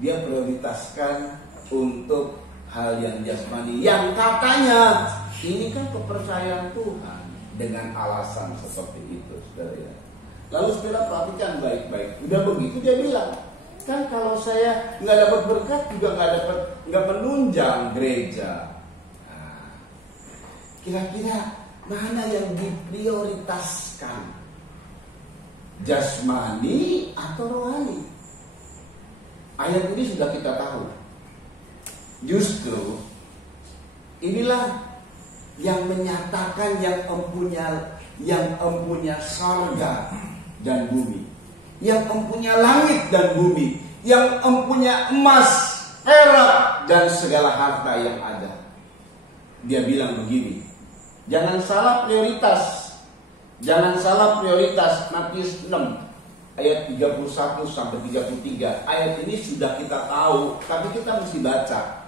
dia prioritaskan untuk hal yang jasmani, yang katanya ini kan kepercayaan Tuhan, dengan alasan seperti itu, saudara ya. Lalu saudara perhatikan baik-baik. Udah begitu dia bilang, kan kalau saya nggak dapat berkat juga nggak menunjang gereja. Nah, kira-kira mana yang diprioritaskan? Jasmani atau rohani? Ayat ini sudah kita tahu. Justru inilah yang menyatakan yang empunya surga dan bumi, yang empunya langit dan bumi, yang empunya emas, perak dan segala harta yang ada. Dia bilang begini, jangan salah prioritas. Jangan salah prioritas. Matius 6 ayat 31 sampai 33. Ayat ini sudah kita tahu, tapi kita mesti baca.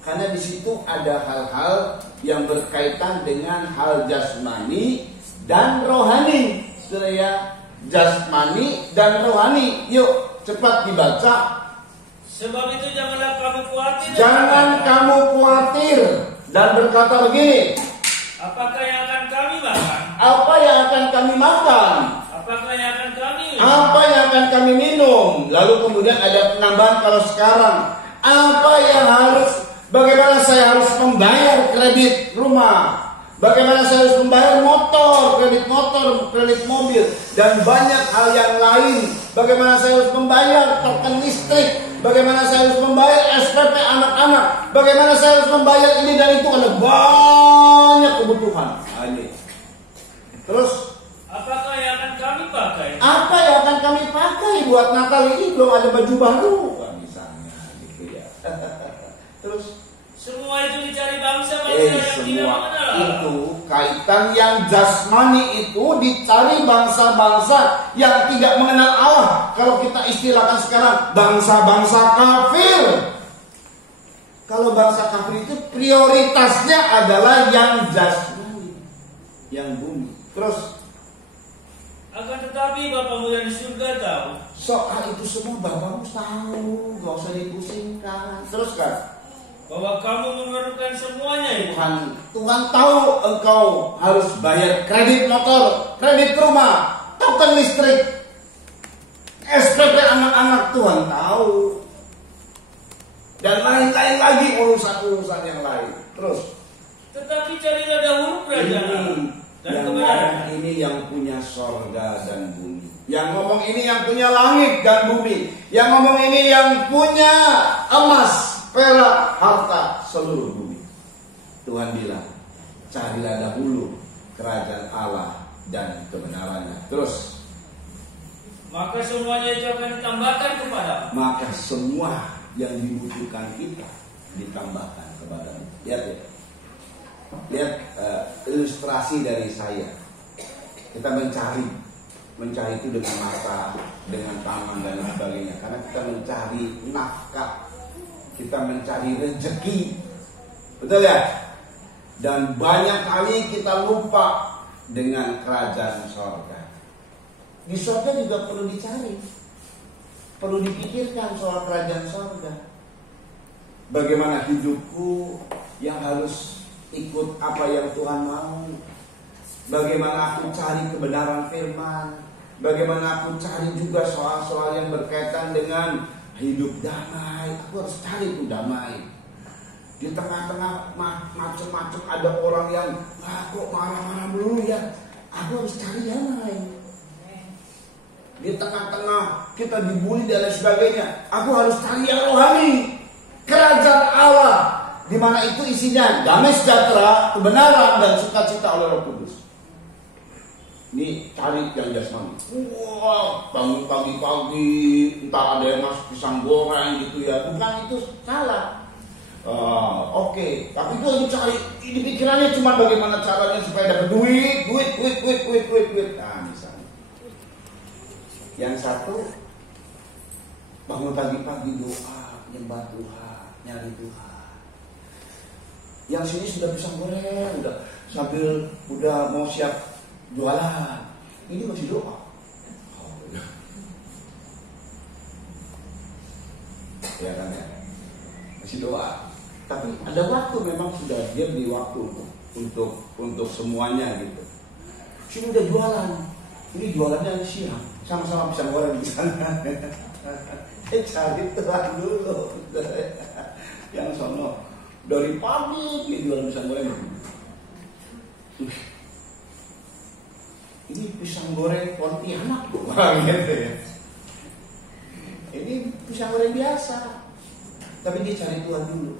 Karena di situ ada hal-hal yang berkaitan dengan hal jasmani dan rohani. Saudara ya, jasmani dan rohani. Yuk, cepat dibaca. Sebab itu janganlah kamu khawatir. Jangan kamu khawatir dan berkata begini, apakah yang akan kami makan? apa yang akan kami makan? Apakah yang akan kami minum? Apa yang akan kami minum? Lalu kemudian ada penambahan kalau sekarang. Apa yang bagaimana saya harus membayar kredit rumah? Bagaimana saya harus membayar kredit motor, kredit mobil, dan banyak hal yang lain. Bagaimana saya harus membayar token listrik? Bagaimana saya harus membayar SPP anak-anak? Bagaimana saya harus membayar ini dan itu? Ada banyak kebutuhan. Terus, apakah yang akan kami pakai? apa yang akan kami pakai buat Natal ini? Belum ada baju baru, misalnya, gitu ya. Terus, semua itu dicari bangsa-bangsa yang tidak semua mengenal. itu kaitan yang jasmani itu dicari bangsa-bangsa yang tidak mengenal Allah. Kalau kita istilahkan sekarang bangsa-bangsa kafir. Kalau bangsa kafir itu prioritasnya adalah yang jasmani, yang bumi. Terus, akan tetapi Bapamu yang di surga tahu. soal itu semua Bapamu tahu, gak usah dipusingkan. Terus kan, bahwa kamu memerlukan semuanya itu. Tuhan tahu engkau harus bayar kredit motor, kredit rumah, token listrik, SPP anak-anak. Tuhan tahu, dan lain-lain lagi urusan-urusan yang lain. Terus, tetapi carilah dahulu kerajaan dan yang kebenaran. ngomong ini yang punya sorga dan bumi. Yang ngomong ini yang punya langit dan bumi. Yang ngomong ini yang punya emas, perak, harta seluruh bumi. Tuhan bilang, carilah dahulu kerajaan Allah dan kebenarannya. Terus, maka semuanya itu akan ditambahkan kepadamu. maka semua yang dibutuhkan kita ditambahkan kepadamu. Lihat ya. Lihat ilustrasi dari saya. Kita mencari itu dengan mata, dengan tangan dan sebagainya. Karena kita mencari nafkah, kita mencari rezeki, betul ya? Dan banyak kali kita lupa dengan kerajaan sorga. Di sorga juga perlu dicari, perlu dipikirkan soal kerajaan sorga. Bagaimana hidupku yang harus ikut apa yang Tuhan mau? Bagaimana aku cari kebenaran firman? Bagaimana aku cari juga soal-soal yang berkaitan dengan hidup damai? Aku harus cari itu damai. Di tengah-tengah macam-macam ada orang yang kok marah-marah dulu ya. Aku harus cari damai. Di tengah-tengah kita dibully dan lain sebagainya, aku harus cari yang rohani, kerajaan Allah, di mana itu isinya damai sejahtera, kebenaran dan sukacita oleh Roh Kudus. Ini cari yang jasmani. Wah, bangun pagi-pagi, entah ada yang masuk pisang goreng gitu ya. Bukan, itu salah. Oke. Tapi itu yang cari, ini pikirannya cuma bagaimana caranya supaya dapat duit. Nah, misalnya. Yang satu, bangun pagi-pagi doa, nyembah Tuhan, nyari Tuhan. Yang sini sudah pisang goreng, udah mau siap jualan, ini masih doa. ya kan ya, masih doa. Tapi ada waktu memang sudah diam di waktu untuk semuanya gitu. Sini udah jualan, ini jualannya siang, sama-sama pisang goreng di sana. Cari Tuhan dulu. Yang sono dari pagi dia jualan pisang goreng. Ini pisang goreng Pontianak loh, gitu ya. Ini pisang goreng biasa, tapi dia cari Tuhan dulu.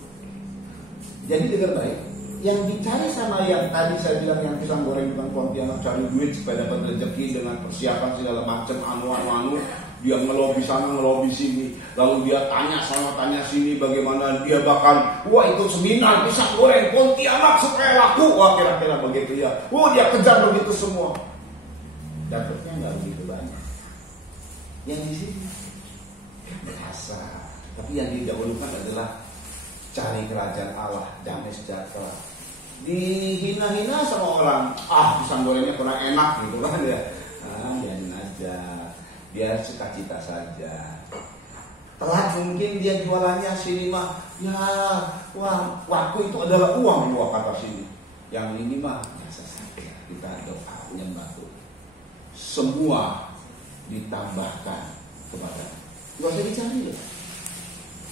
Jadi dengar baik, yang dicari sama yang tadi saya bilang yang pisang goreng bukan Pontianak, cari duit supaya dapat rezeki dengan persiapan segala macam anu. Dia ngelobi sana, ngelobi sini, lalu dia tanya sana, tanya sini, bagaimana dia bahkan, wah itu seminar pisang goreng Pontianak supaya laku, wah kira-kira begitu ya. Dia kejar begitu semua. Dapatnya nggak begitu banyak. Yang di sini berasa, tapi yang didahulukan adalah cari kerajaan Allah, damai sejahtera. Dihina-hina sama orang, pisang gorengnya kurang enak gitu kan ya. Biarin aja, biar sukacita saja. Telat mungkin dia jualannya sini mah, ya waktu itu adalah uang dua kata sini. Yang ini mah biasa saja, kita doa nyembah Tuhan. Semua ditambahkan kepada, nggak usah dicari ya.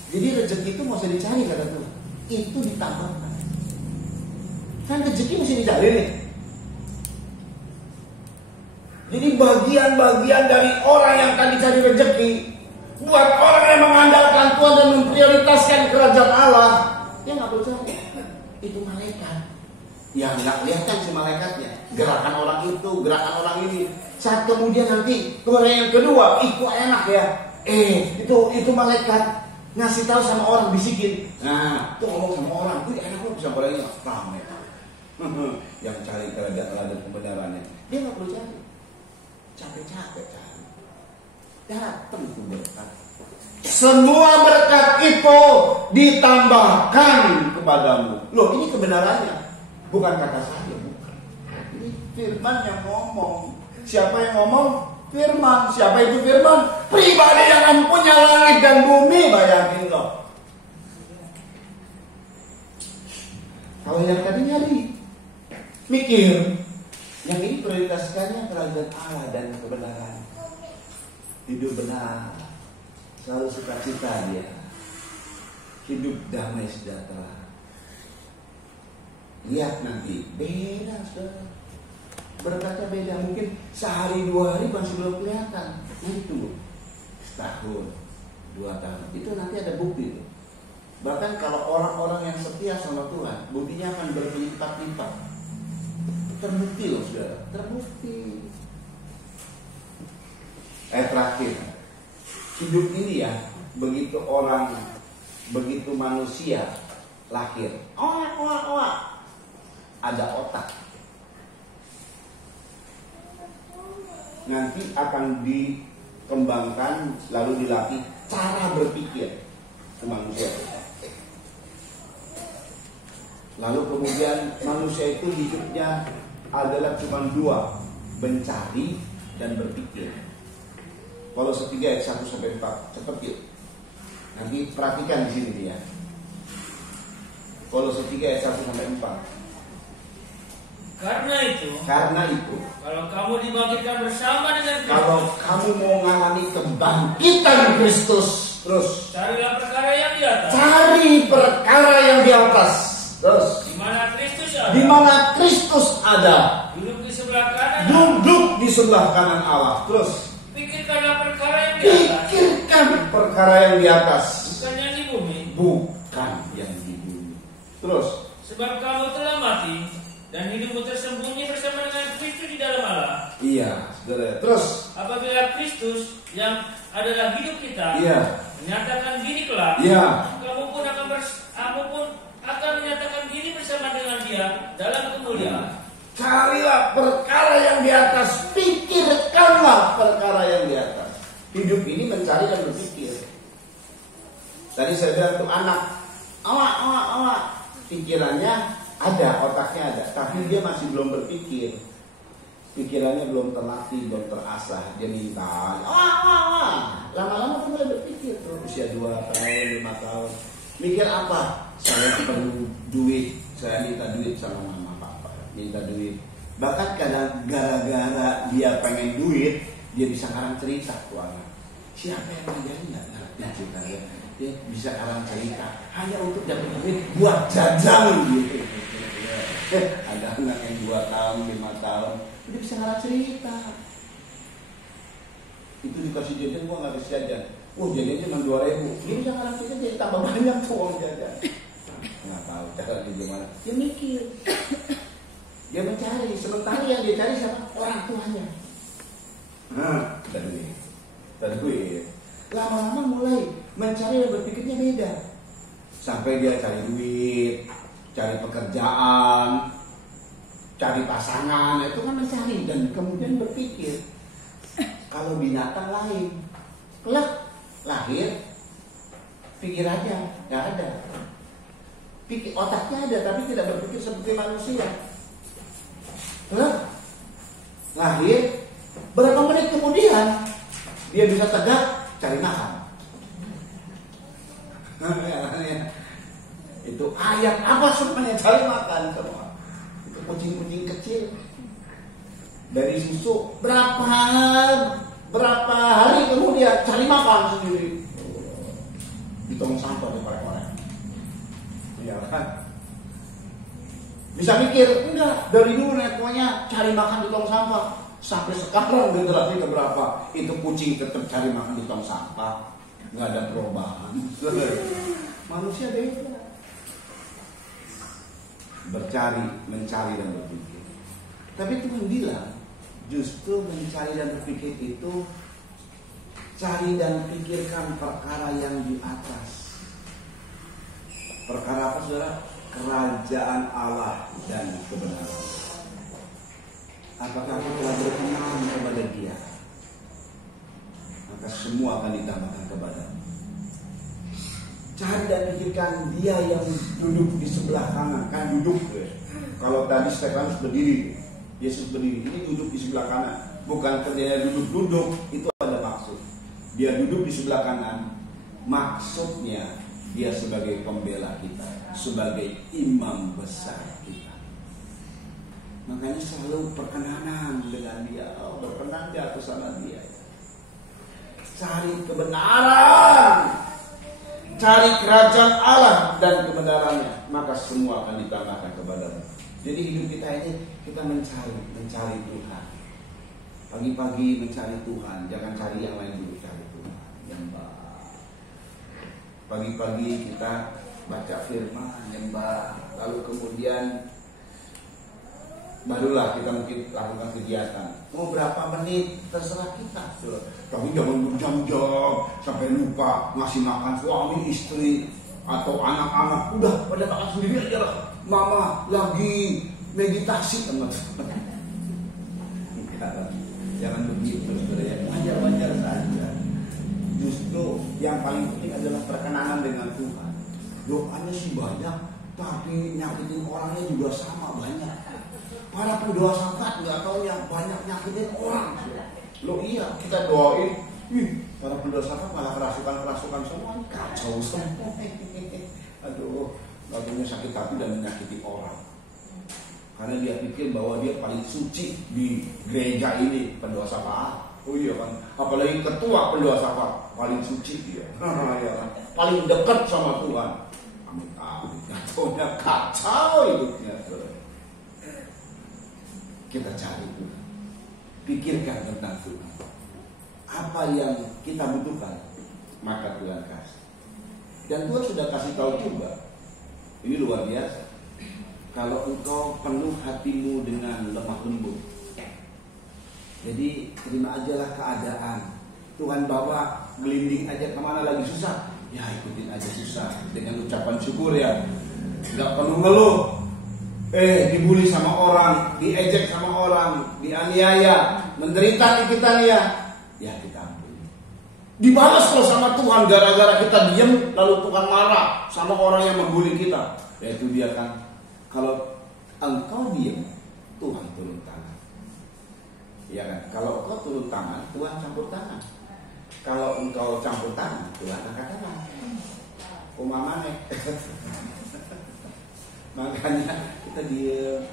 Jadi rezeki itu nggak usah dicari kata Tuhan, itu ditambahkan. Kan rezeki mesti dicari nih. Jadi bagian-bagian dari orang yang tadi cari rezeki, buat orang yang mengandalkan Tuhan dan memprioritaskan kerajaan Allah, dia nggak perlu cari. Itu malaikat. Yang nggak kelihatan si malaikatnya, gerakan orang itu, gerakan orang ini. Saat kemudian nanti keluar yang kedua, itu enak ya. Itu malaikat ngasih tahu sama orang, bisikin. Nah, itu ngomong sama orang, itu enak loh bisa gorengnya ramai. Yang cari kerajaan Allah dan kebenarannya, dia nggak perlu cari. Capek-capek cari. Datang itu berkat. Semua berkat itu ditambahkan kepadamu. Loh, ini kebenarannya, bukan kata saya, bukan. Ini firman yang ngomong. Siapa yang ngomong? Firman. Siapa itu firman? Pribadi yang mempunyai langit dan bumi. Bayangin loh. Kalau yang tadi nyari, mikir, yang ini prioritaskannya kerajaan Allah dan kebenaran. Hidup benar, selalu sukacita dia. Hidup damai sejahtera. Lihat nanti, beda saudara. Berkata beda, mungkin sehari 2 hari masih belum kelihatan. Itu setahun, 2 tahun, itu nanti ada bukti tuh. Bahkan kalau orang-orang yang setia sama Tuhan, buktinya akan berlipat-lipat. Terbukti loh saudara, terbukti. Terakhir, hidup ini ya, begitu manusia lahir, ada otak. Nanti akan dikembangkan lalu dilatih cara berpikir ke manusia. Lalu kemudian manusia itu hidupnya adalah cuma 2, mencari dan berpikir. Kolose 3 ayat 1-4, cepet yuk. Nanti perhatikan di sini dia. Kolose 3 ayat 1-4. Karena itu, kalau kamu dibangkitkan bersama dengan Kristus, kalau kamu mau mengalami kebangkitan Kristus, terus carilah perkara yang di atas. Cari perkara yang di atas. Terus di mana Kristus ada. Di mana Kristus ada. Duduk di sebelah kanan. Duduk di sebelah kanan Allah. Terus pikirkanlah perkara yang di atas. Pikirkan perkara yang di atas. Bukan yang di bumi. Bukan yang di bumi. Terus sebab kamu telah mati dan hidupmu tersembunyi bersama dengan Kristus di dalam Allah. Iya, saudara. Terus apabila Kristus yang adalah hidup kita, menyatakan diri kelak, kamu pun akan menyatakan diri bersama dengan Dia dalam kemuliaan. Carilah perkara yang di atas, pikirkanlah perkara yang di atas. Hidup ini mencari dan berpikir. Tadi saya bilang tuh anak, awak, pikirannya ada, otaknya ada, tapi dia masih belum berpikir. Pikirannya belum terlatih, belum terasah. Dia minta, lama-lama kamu mulai berpikir tuh usia 2 tahun, 5 tahun. Mikir apa? Saya perlu duit, saya minta duit sama mama papa, minta duit. Bahkan kadang gara-gara dia pengen duit, dia bisa karang cerita tuh anak. Siapa yang ngajarin nggak cerita ya? Dia bisa karang cerita hanya untuk dapat duit buat jajan gitu. Ada anak yang 2 tahun, 5 tahun, dia bisa karang cerita. Itu dikasih jajan, gua nggak bisa jajan. Jajannya cuma 2.000. Dia bisa karang cerita jadi tambah banyak tuh uang jajan. Nggak tahu caranya gimana. Dia mikir, dia mencari. Sementara yang dia cari siapa? Orang tuanya. Duit. Lama-lama mulai mencari dan berpikirnya beda. Sampai dia cari duit, cari pekerjaan, cari pasangan, itu kan mencari. Dan kemudian berpikir, kalau binatang lain, lahir, pikir aja, nggak ada. Pikir, otaknya ada, tapi tidak berpikir seperti manusia. Lahir, berapa menit kemudian dia bisa tegak cari makan. Itu ayam apa semuanya cari makan semua. Itu kucing-kucing kecil dari susu berapa hari kemudian cari makan sendiri di tong sampah di korek-korek. Iya kan? Bisa mikir enggak, dari dulu nenek moyangnya cari makan di tong sampah. Sampai sekarang generasi keberapa itu kucing tetap cari makan di tong sampah, nggak ada perubahan. Manusia beda, mencari dan berpikir. Tapi Tuhan bilang justru mencari dan berpikir itu cari dan pikirkan perkara yang di atas. Perkara apa saudara? Kerajaan Allah dan kebenaran. Apakah aku telah berkenan kepada Dia? Maka semua akan ditambahkan kepadamu. Cari dan pikirkan Dia yang duduk di sebelah kanan. Kan duduk ya. Kalau tadi Stefanus berdiri, Yesus berdiri, ini duduk di sebelah kanan. Bukan kerjanya duduk-duduk, itu ada maksud. Dia duduk di sebelah kanan, maksudnya Dia sebagai pembela kita, sebagai imam besar kita. Makanya selalu perkenanan dengan Dia, berkenan di atas sama Dia. Cari kebenaran, cari kerajaan Allah dan kebenarannya, maka semua akan ditambahkan kepadamu. Jadi hidup kita ini kita mencari Tuhan. Pagi-pagi mencari Tuhan, jangan cari yang lain dulu, cari Tuhan yang baik. Pagi-pagi kita baca firman yang baik, lalu kemudian barulah kita mungkin lakukan kegiatan. Mau berapa menit terserah kita. Tapi jangan berjam-jam sampai lupa ngasih makan suami, istri atau anak-anak. Udah pada makan sendiri aja lah. Mama lagi meditasi teman-teman. Jangan begitu, saudara ya. Wajar-wajar saja. Justru yang paling penting adalah perkenanan dengan Tuhan. Doanya sih banyak, tapi nyakitin orangnya juga sama banyak. Para pendoa sangat nggak tahu yang banyak nyakitin orang. Lo iya, kita doain, para pendoa sangat malah kerasukan semua, kacau semua. Aduh, nggak punya sakit hati dan menyakiti orang. Karena dia pikir bahwa dia paling suci di gereja ini, pendoa syafaat. Oh iya kan, apalagi ketua pendoa syafaat paling suci dia. Ya kan? Paling dekat sama Tuhan. Amin. Kacau hidupnya. Kita cari Tuhan, pikirkan tentang Tuhan. Apa yang kita butuhkan, maka Tuhan kasih. Dan Tuhan sudah kasih tahu juga. Ini luar biasa. Kalau engkau penuh hatimu dengan lemah lembut, jadi terima ajalah keadaan. Tuhan bawa gelinding aja kemana lagi susah, ya ikutin aja susah dengan ucapan syukur ya. Gak perlu ngeluh. Dibully sama orang, diejek sama orang, dianiaya, menderita di kita nih ya kita ampuni. Dibalas kalau sama Tuhan gara-gara kita diam, lalu Tuhan marah sama orang yang membuli kita. Ya itu dia kan. Kalau engkau diam, Tuhan turun tangan. Ya kan? Kalau engkau turun tangan, Tuhan campur tangan. Kalau engkau campur tangan, Tuhan akan katakan, umamane. Makanya kita diam.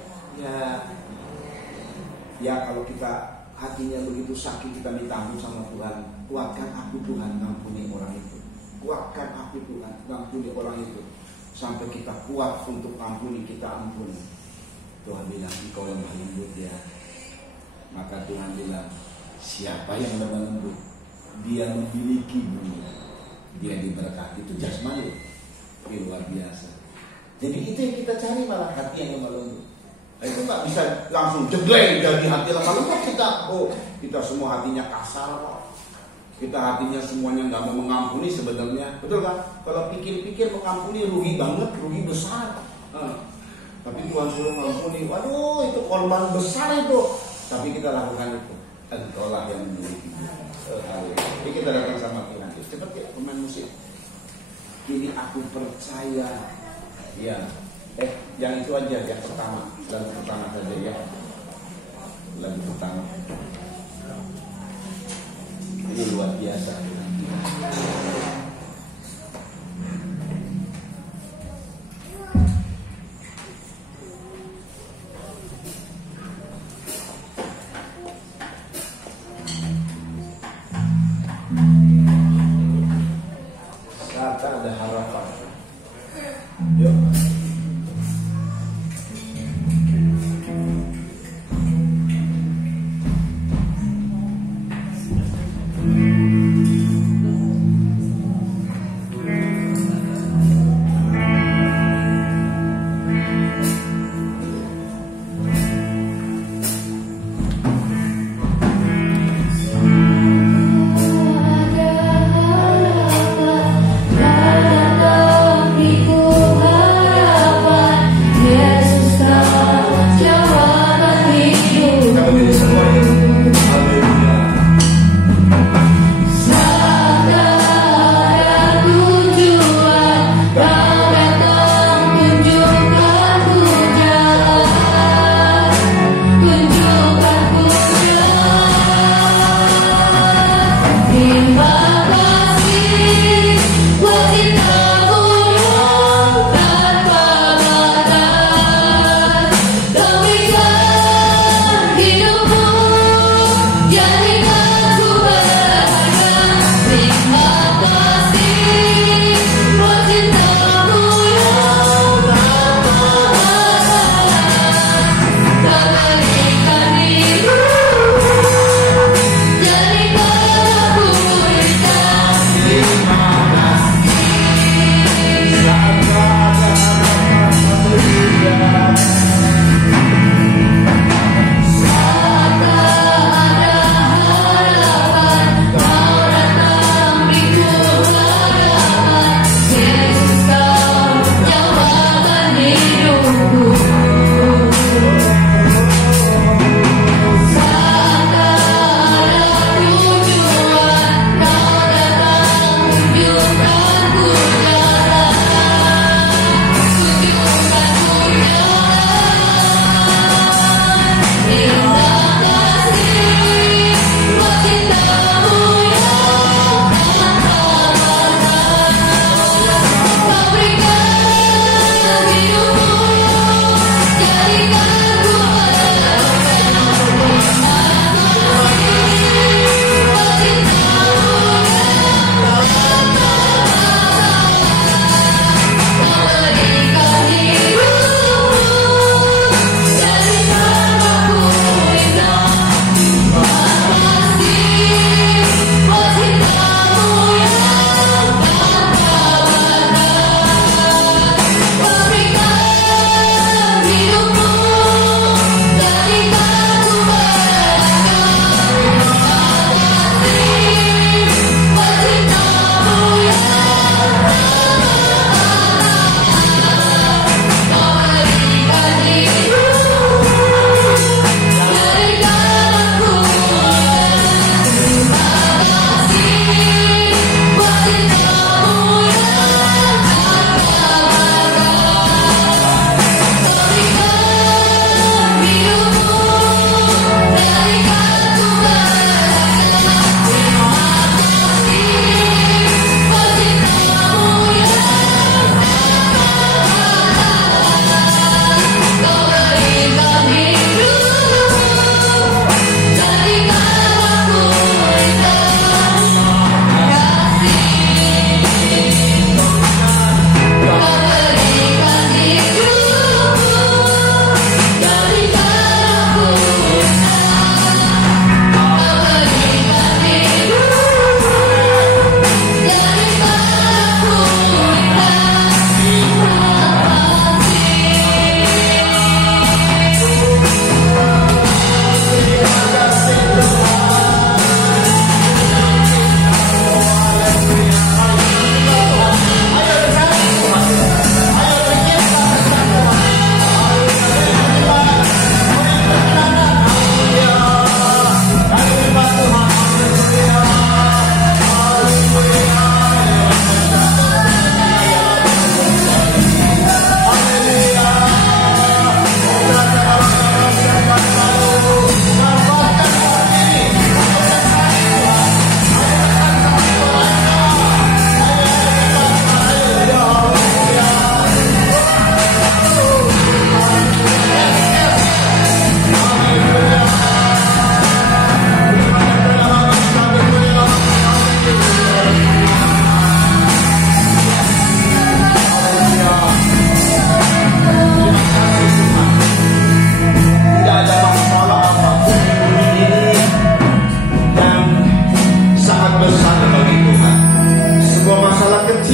Ya kalau kita hatinya begitu sakit, kita minta ampun sama Tuhan. Kuatkan aku Tuhan, ngampuni orang itu. Kuatkan aku Tuhan, ngampuni orang itu. Sampai kita kuat untuk ampuni, kita ampuni. Tuhan bilang, engkau lemah lembut ya. Maka Tuhan bilang, siapa yang lemah lembut? Dia memiliki dunia, dia diberkati. Itu jasmani, luar biasa. Jadi itu yang kita cari, malah hati yang lemah lembut. Itu nggak bisa langsung jegleng jadi hati lemah lembut kita. Oh, kita semua hatinya kasar, kita hatinya semuanya nggak mau mengampuni sebenarnya, betul kan? Kalau pikir-pikir mengampuni rugi banget, rugi besar. Tapi Tuhan suruh mengampuni, waduh itu korban besar itu. Tapi kita lakukan itu. Engkaulah yang memiliki. Jadi kita datang sama Tuhan. Cepat ya pemain musik. Kini aku percaya. Ya. Yang itu aja, yang pertama. Lagu pertama saja ya. Lagu pertama. Ini luar biasa. Saat ada harapan. Yuk.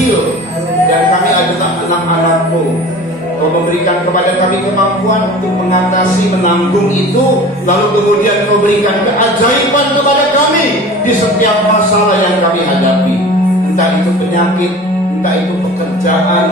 kecil dan kami adalah anak-anak-Mu. Kau memberikan kepada kami kemampuan untuk mengatasi, menanggung itu, lalu kemudian Kau berikan keajaiban kepada kami di setiap masalah yang kami hadapi. Entah itu penyakit, entah itu pekerjaan,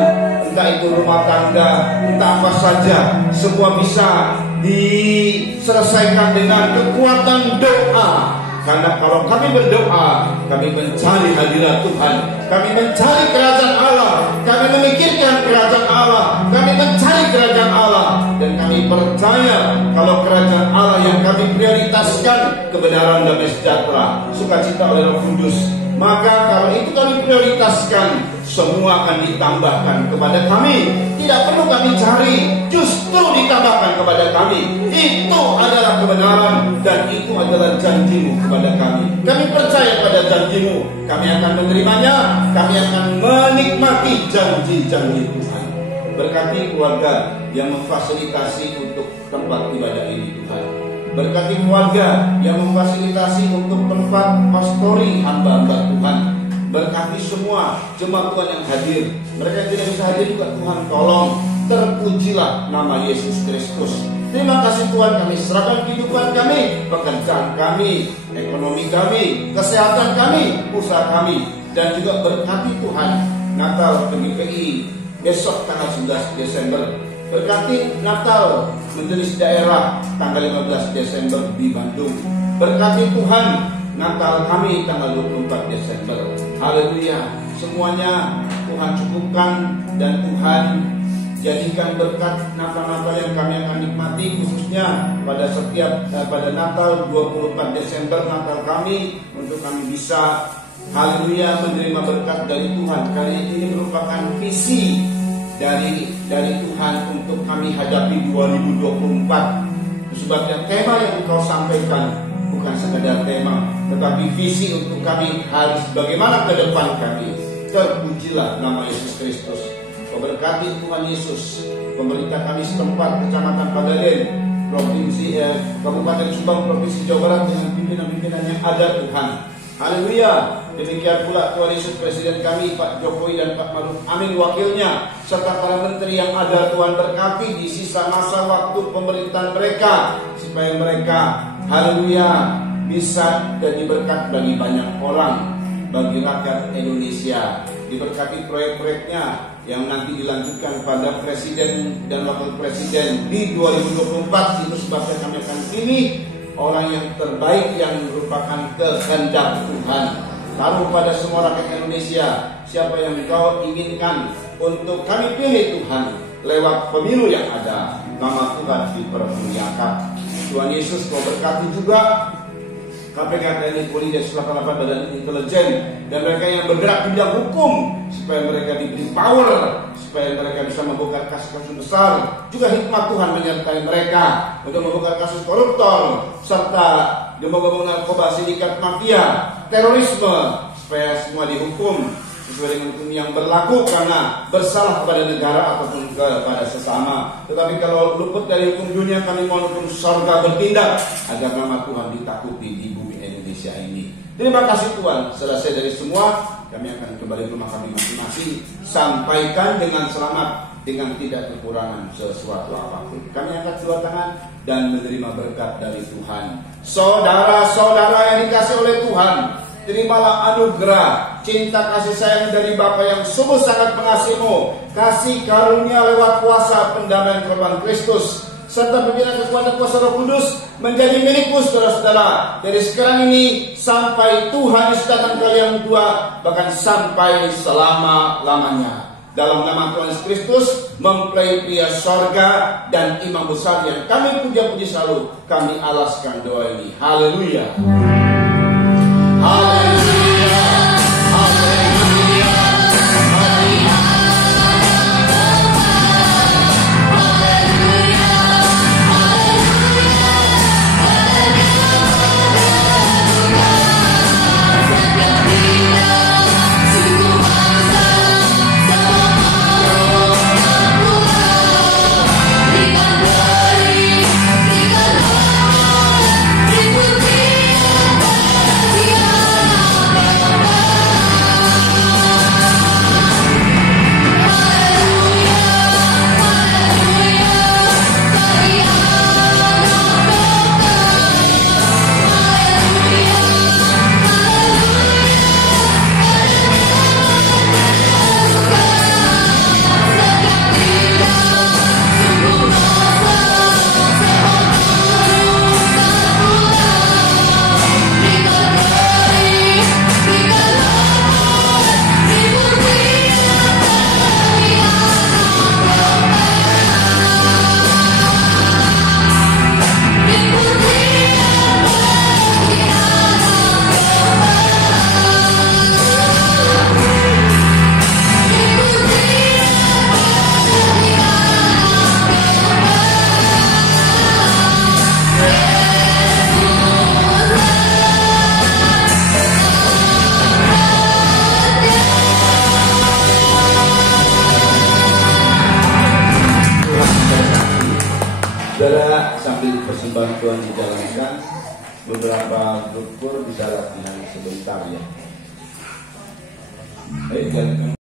entah itu rumah tangga, entah apa saja, semua bisa diselesaikan dengan kekuatan doa. Karena kalau kami berdoa, kami mencari hadirat Tuhan, kami mencari kerajaan Allah, kami memikirkan kerajaan Allah, kami mencari kerajaan Allah, dan kami percaya kalau kerajaan Allah yang kami prioritaskan kebenaran, damai sejahtera, sukacita oleh Roh Kudus. Maka kalau itu kami prioritaskan, semua akan ditambahkan kepada kami. Tidak perlu kami cari, justru ditambahkan kepada kami. Itu adalah kebenaran dan itu adalah janji-Mu kepada kami. Kami percaya pada janji-Mu, kami akan menerimanya, kami akan menikmati janji-janji Tuhan. Berkati keluarga yang memfasilitasi untuk tempat ibadah ini Tuhan. Berkati keluarga yang memfasilitasi untuk tempat pastori hamba-hamba Tuhan. Berkati semua jemaat Tuhan yang hadir. Mereka yang tidak bisa hadir juga Tuhan tolong. Terpujilah nama Yesus Kristus. Terima kasih Tuhan, kami serahkan kehidupan kami, pekerjaan kami, ekonomi kami, kesehatan kami, usaha kami. Dan juga berkati Tuhan Natal PGPI besok tanggal 11 Desember. Berkati Natal Majelis Daerah tanggal 15 Desember di Bandung. Berkati Tuhan Natal kami tanggal 24 Desember. Haleluya. Semuanya Tuhan cukupkan dan Tuhan jadikan berkat Natal-Natal yang kami akan nikmati, khususnya pada Natal 24 Desember, Natal kami, untuk kami bisa haleluya menerima berkat dari Tuhan. Karena ini merupakan visi dari Tuhan untuk kami hadapi 2024. Sebabnya tema yang Engkau sampaikan bukan sekadar tema, tetapi visi untuk kami harus bagaimana ke depan kami. Terpujilah nama Yesus Kristus. Berkati Tuhan Yesus pemerintah kami setempat, Kecamatan Pagaden, Kabupaten Subang, Provinsi Jawa Barat, dengan pimpinan-pimpinan yang ada Tuhan. Haleluya. Demikian pula Tuhan Yesus Presiden kami Pak Jokowi dan Pak Maruf Amin wakilnya, serta para menteri yang ada. Tuhan berkati di sisa masa waktu pemerintahan mereka, supaya mereka haleluya bisa jadi berkat bagi banyak orang, bagi rakyat Indonesia. Diberkati proyek-proyeknya yang nanti dilanjutkan pada Presiden dan Wakil Presiden di 2024. Itu sebabnya kami akan pilih orang yang terbaik yang merupakan kehendak Tuhan. Taruh pada semua rakyat Indonesia siapa yang Engkau inginkan untuk kami pilih Tuhan lewat pemilu yang ada. Nama Tuhan dipermuliakan. Tuhan Yesus Kau berkati juga KPK, TNI, Polri, dan 88 badan intelijen dan mereka yang bergerak di bidang hukum, supaya mereka diberi power, supaya mereka bisa membongkar kasus-kasus besar. Juga hikmat Tuhan menyertai mereka untuk membongkar kasus koruptor serta gembong-gembong narkoba, sindikat mafia, terorisme, supaya semua dihukum sesuai dengan hukum yang berlaku karena bersalah kepada negara ataupun kepada sesama. Tetapi kalau luput dari hukum dunia, kami mohon hukum surga bertindak agar nama Tuhan ditakuti di bumi Indonesia ini. Terima kasih Tuhan. Selesai dari semua, kami akan kembali ke rumah kami masing-masing. Sampaikan dengan selamat, dengan tidak kekurangan sesuatu apapun. Kami angkat dua tangan dan menerima berkat dari Tuhan. Saudara-saudara yang dikasih oleh Tuhan, terimalah anugerah cinta kasih sayang dari Bapa yang sungguh sangat mengasihimu, kasih karunia lewat kuasa pendamaian korban Kristus, serta pimpinan kekuatan kuasa Roh Kudus menjadi milikmu saudara-saudara, dari sekarang ini sampai Tuhan Yesus datang kali yang kedua, bahkan sampai selama-lamanya. Dalam nama Tuhan Yesus Kristus, mempelai pria sorga dan imam besar yang kami puja-puji selalu, kami alaskan doa ini. Haleluya. Haleluya. Haleluya. Haleluya. Haleluya. Saudara, sambil persembahan Tuhan dijalankan, beberapa grup kur bisa latihan sebentar ya. Baik,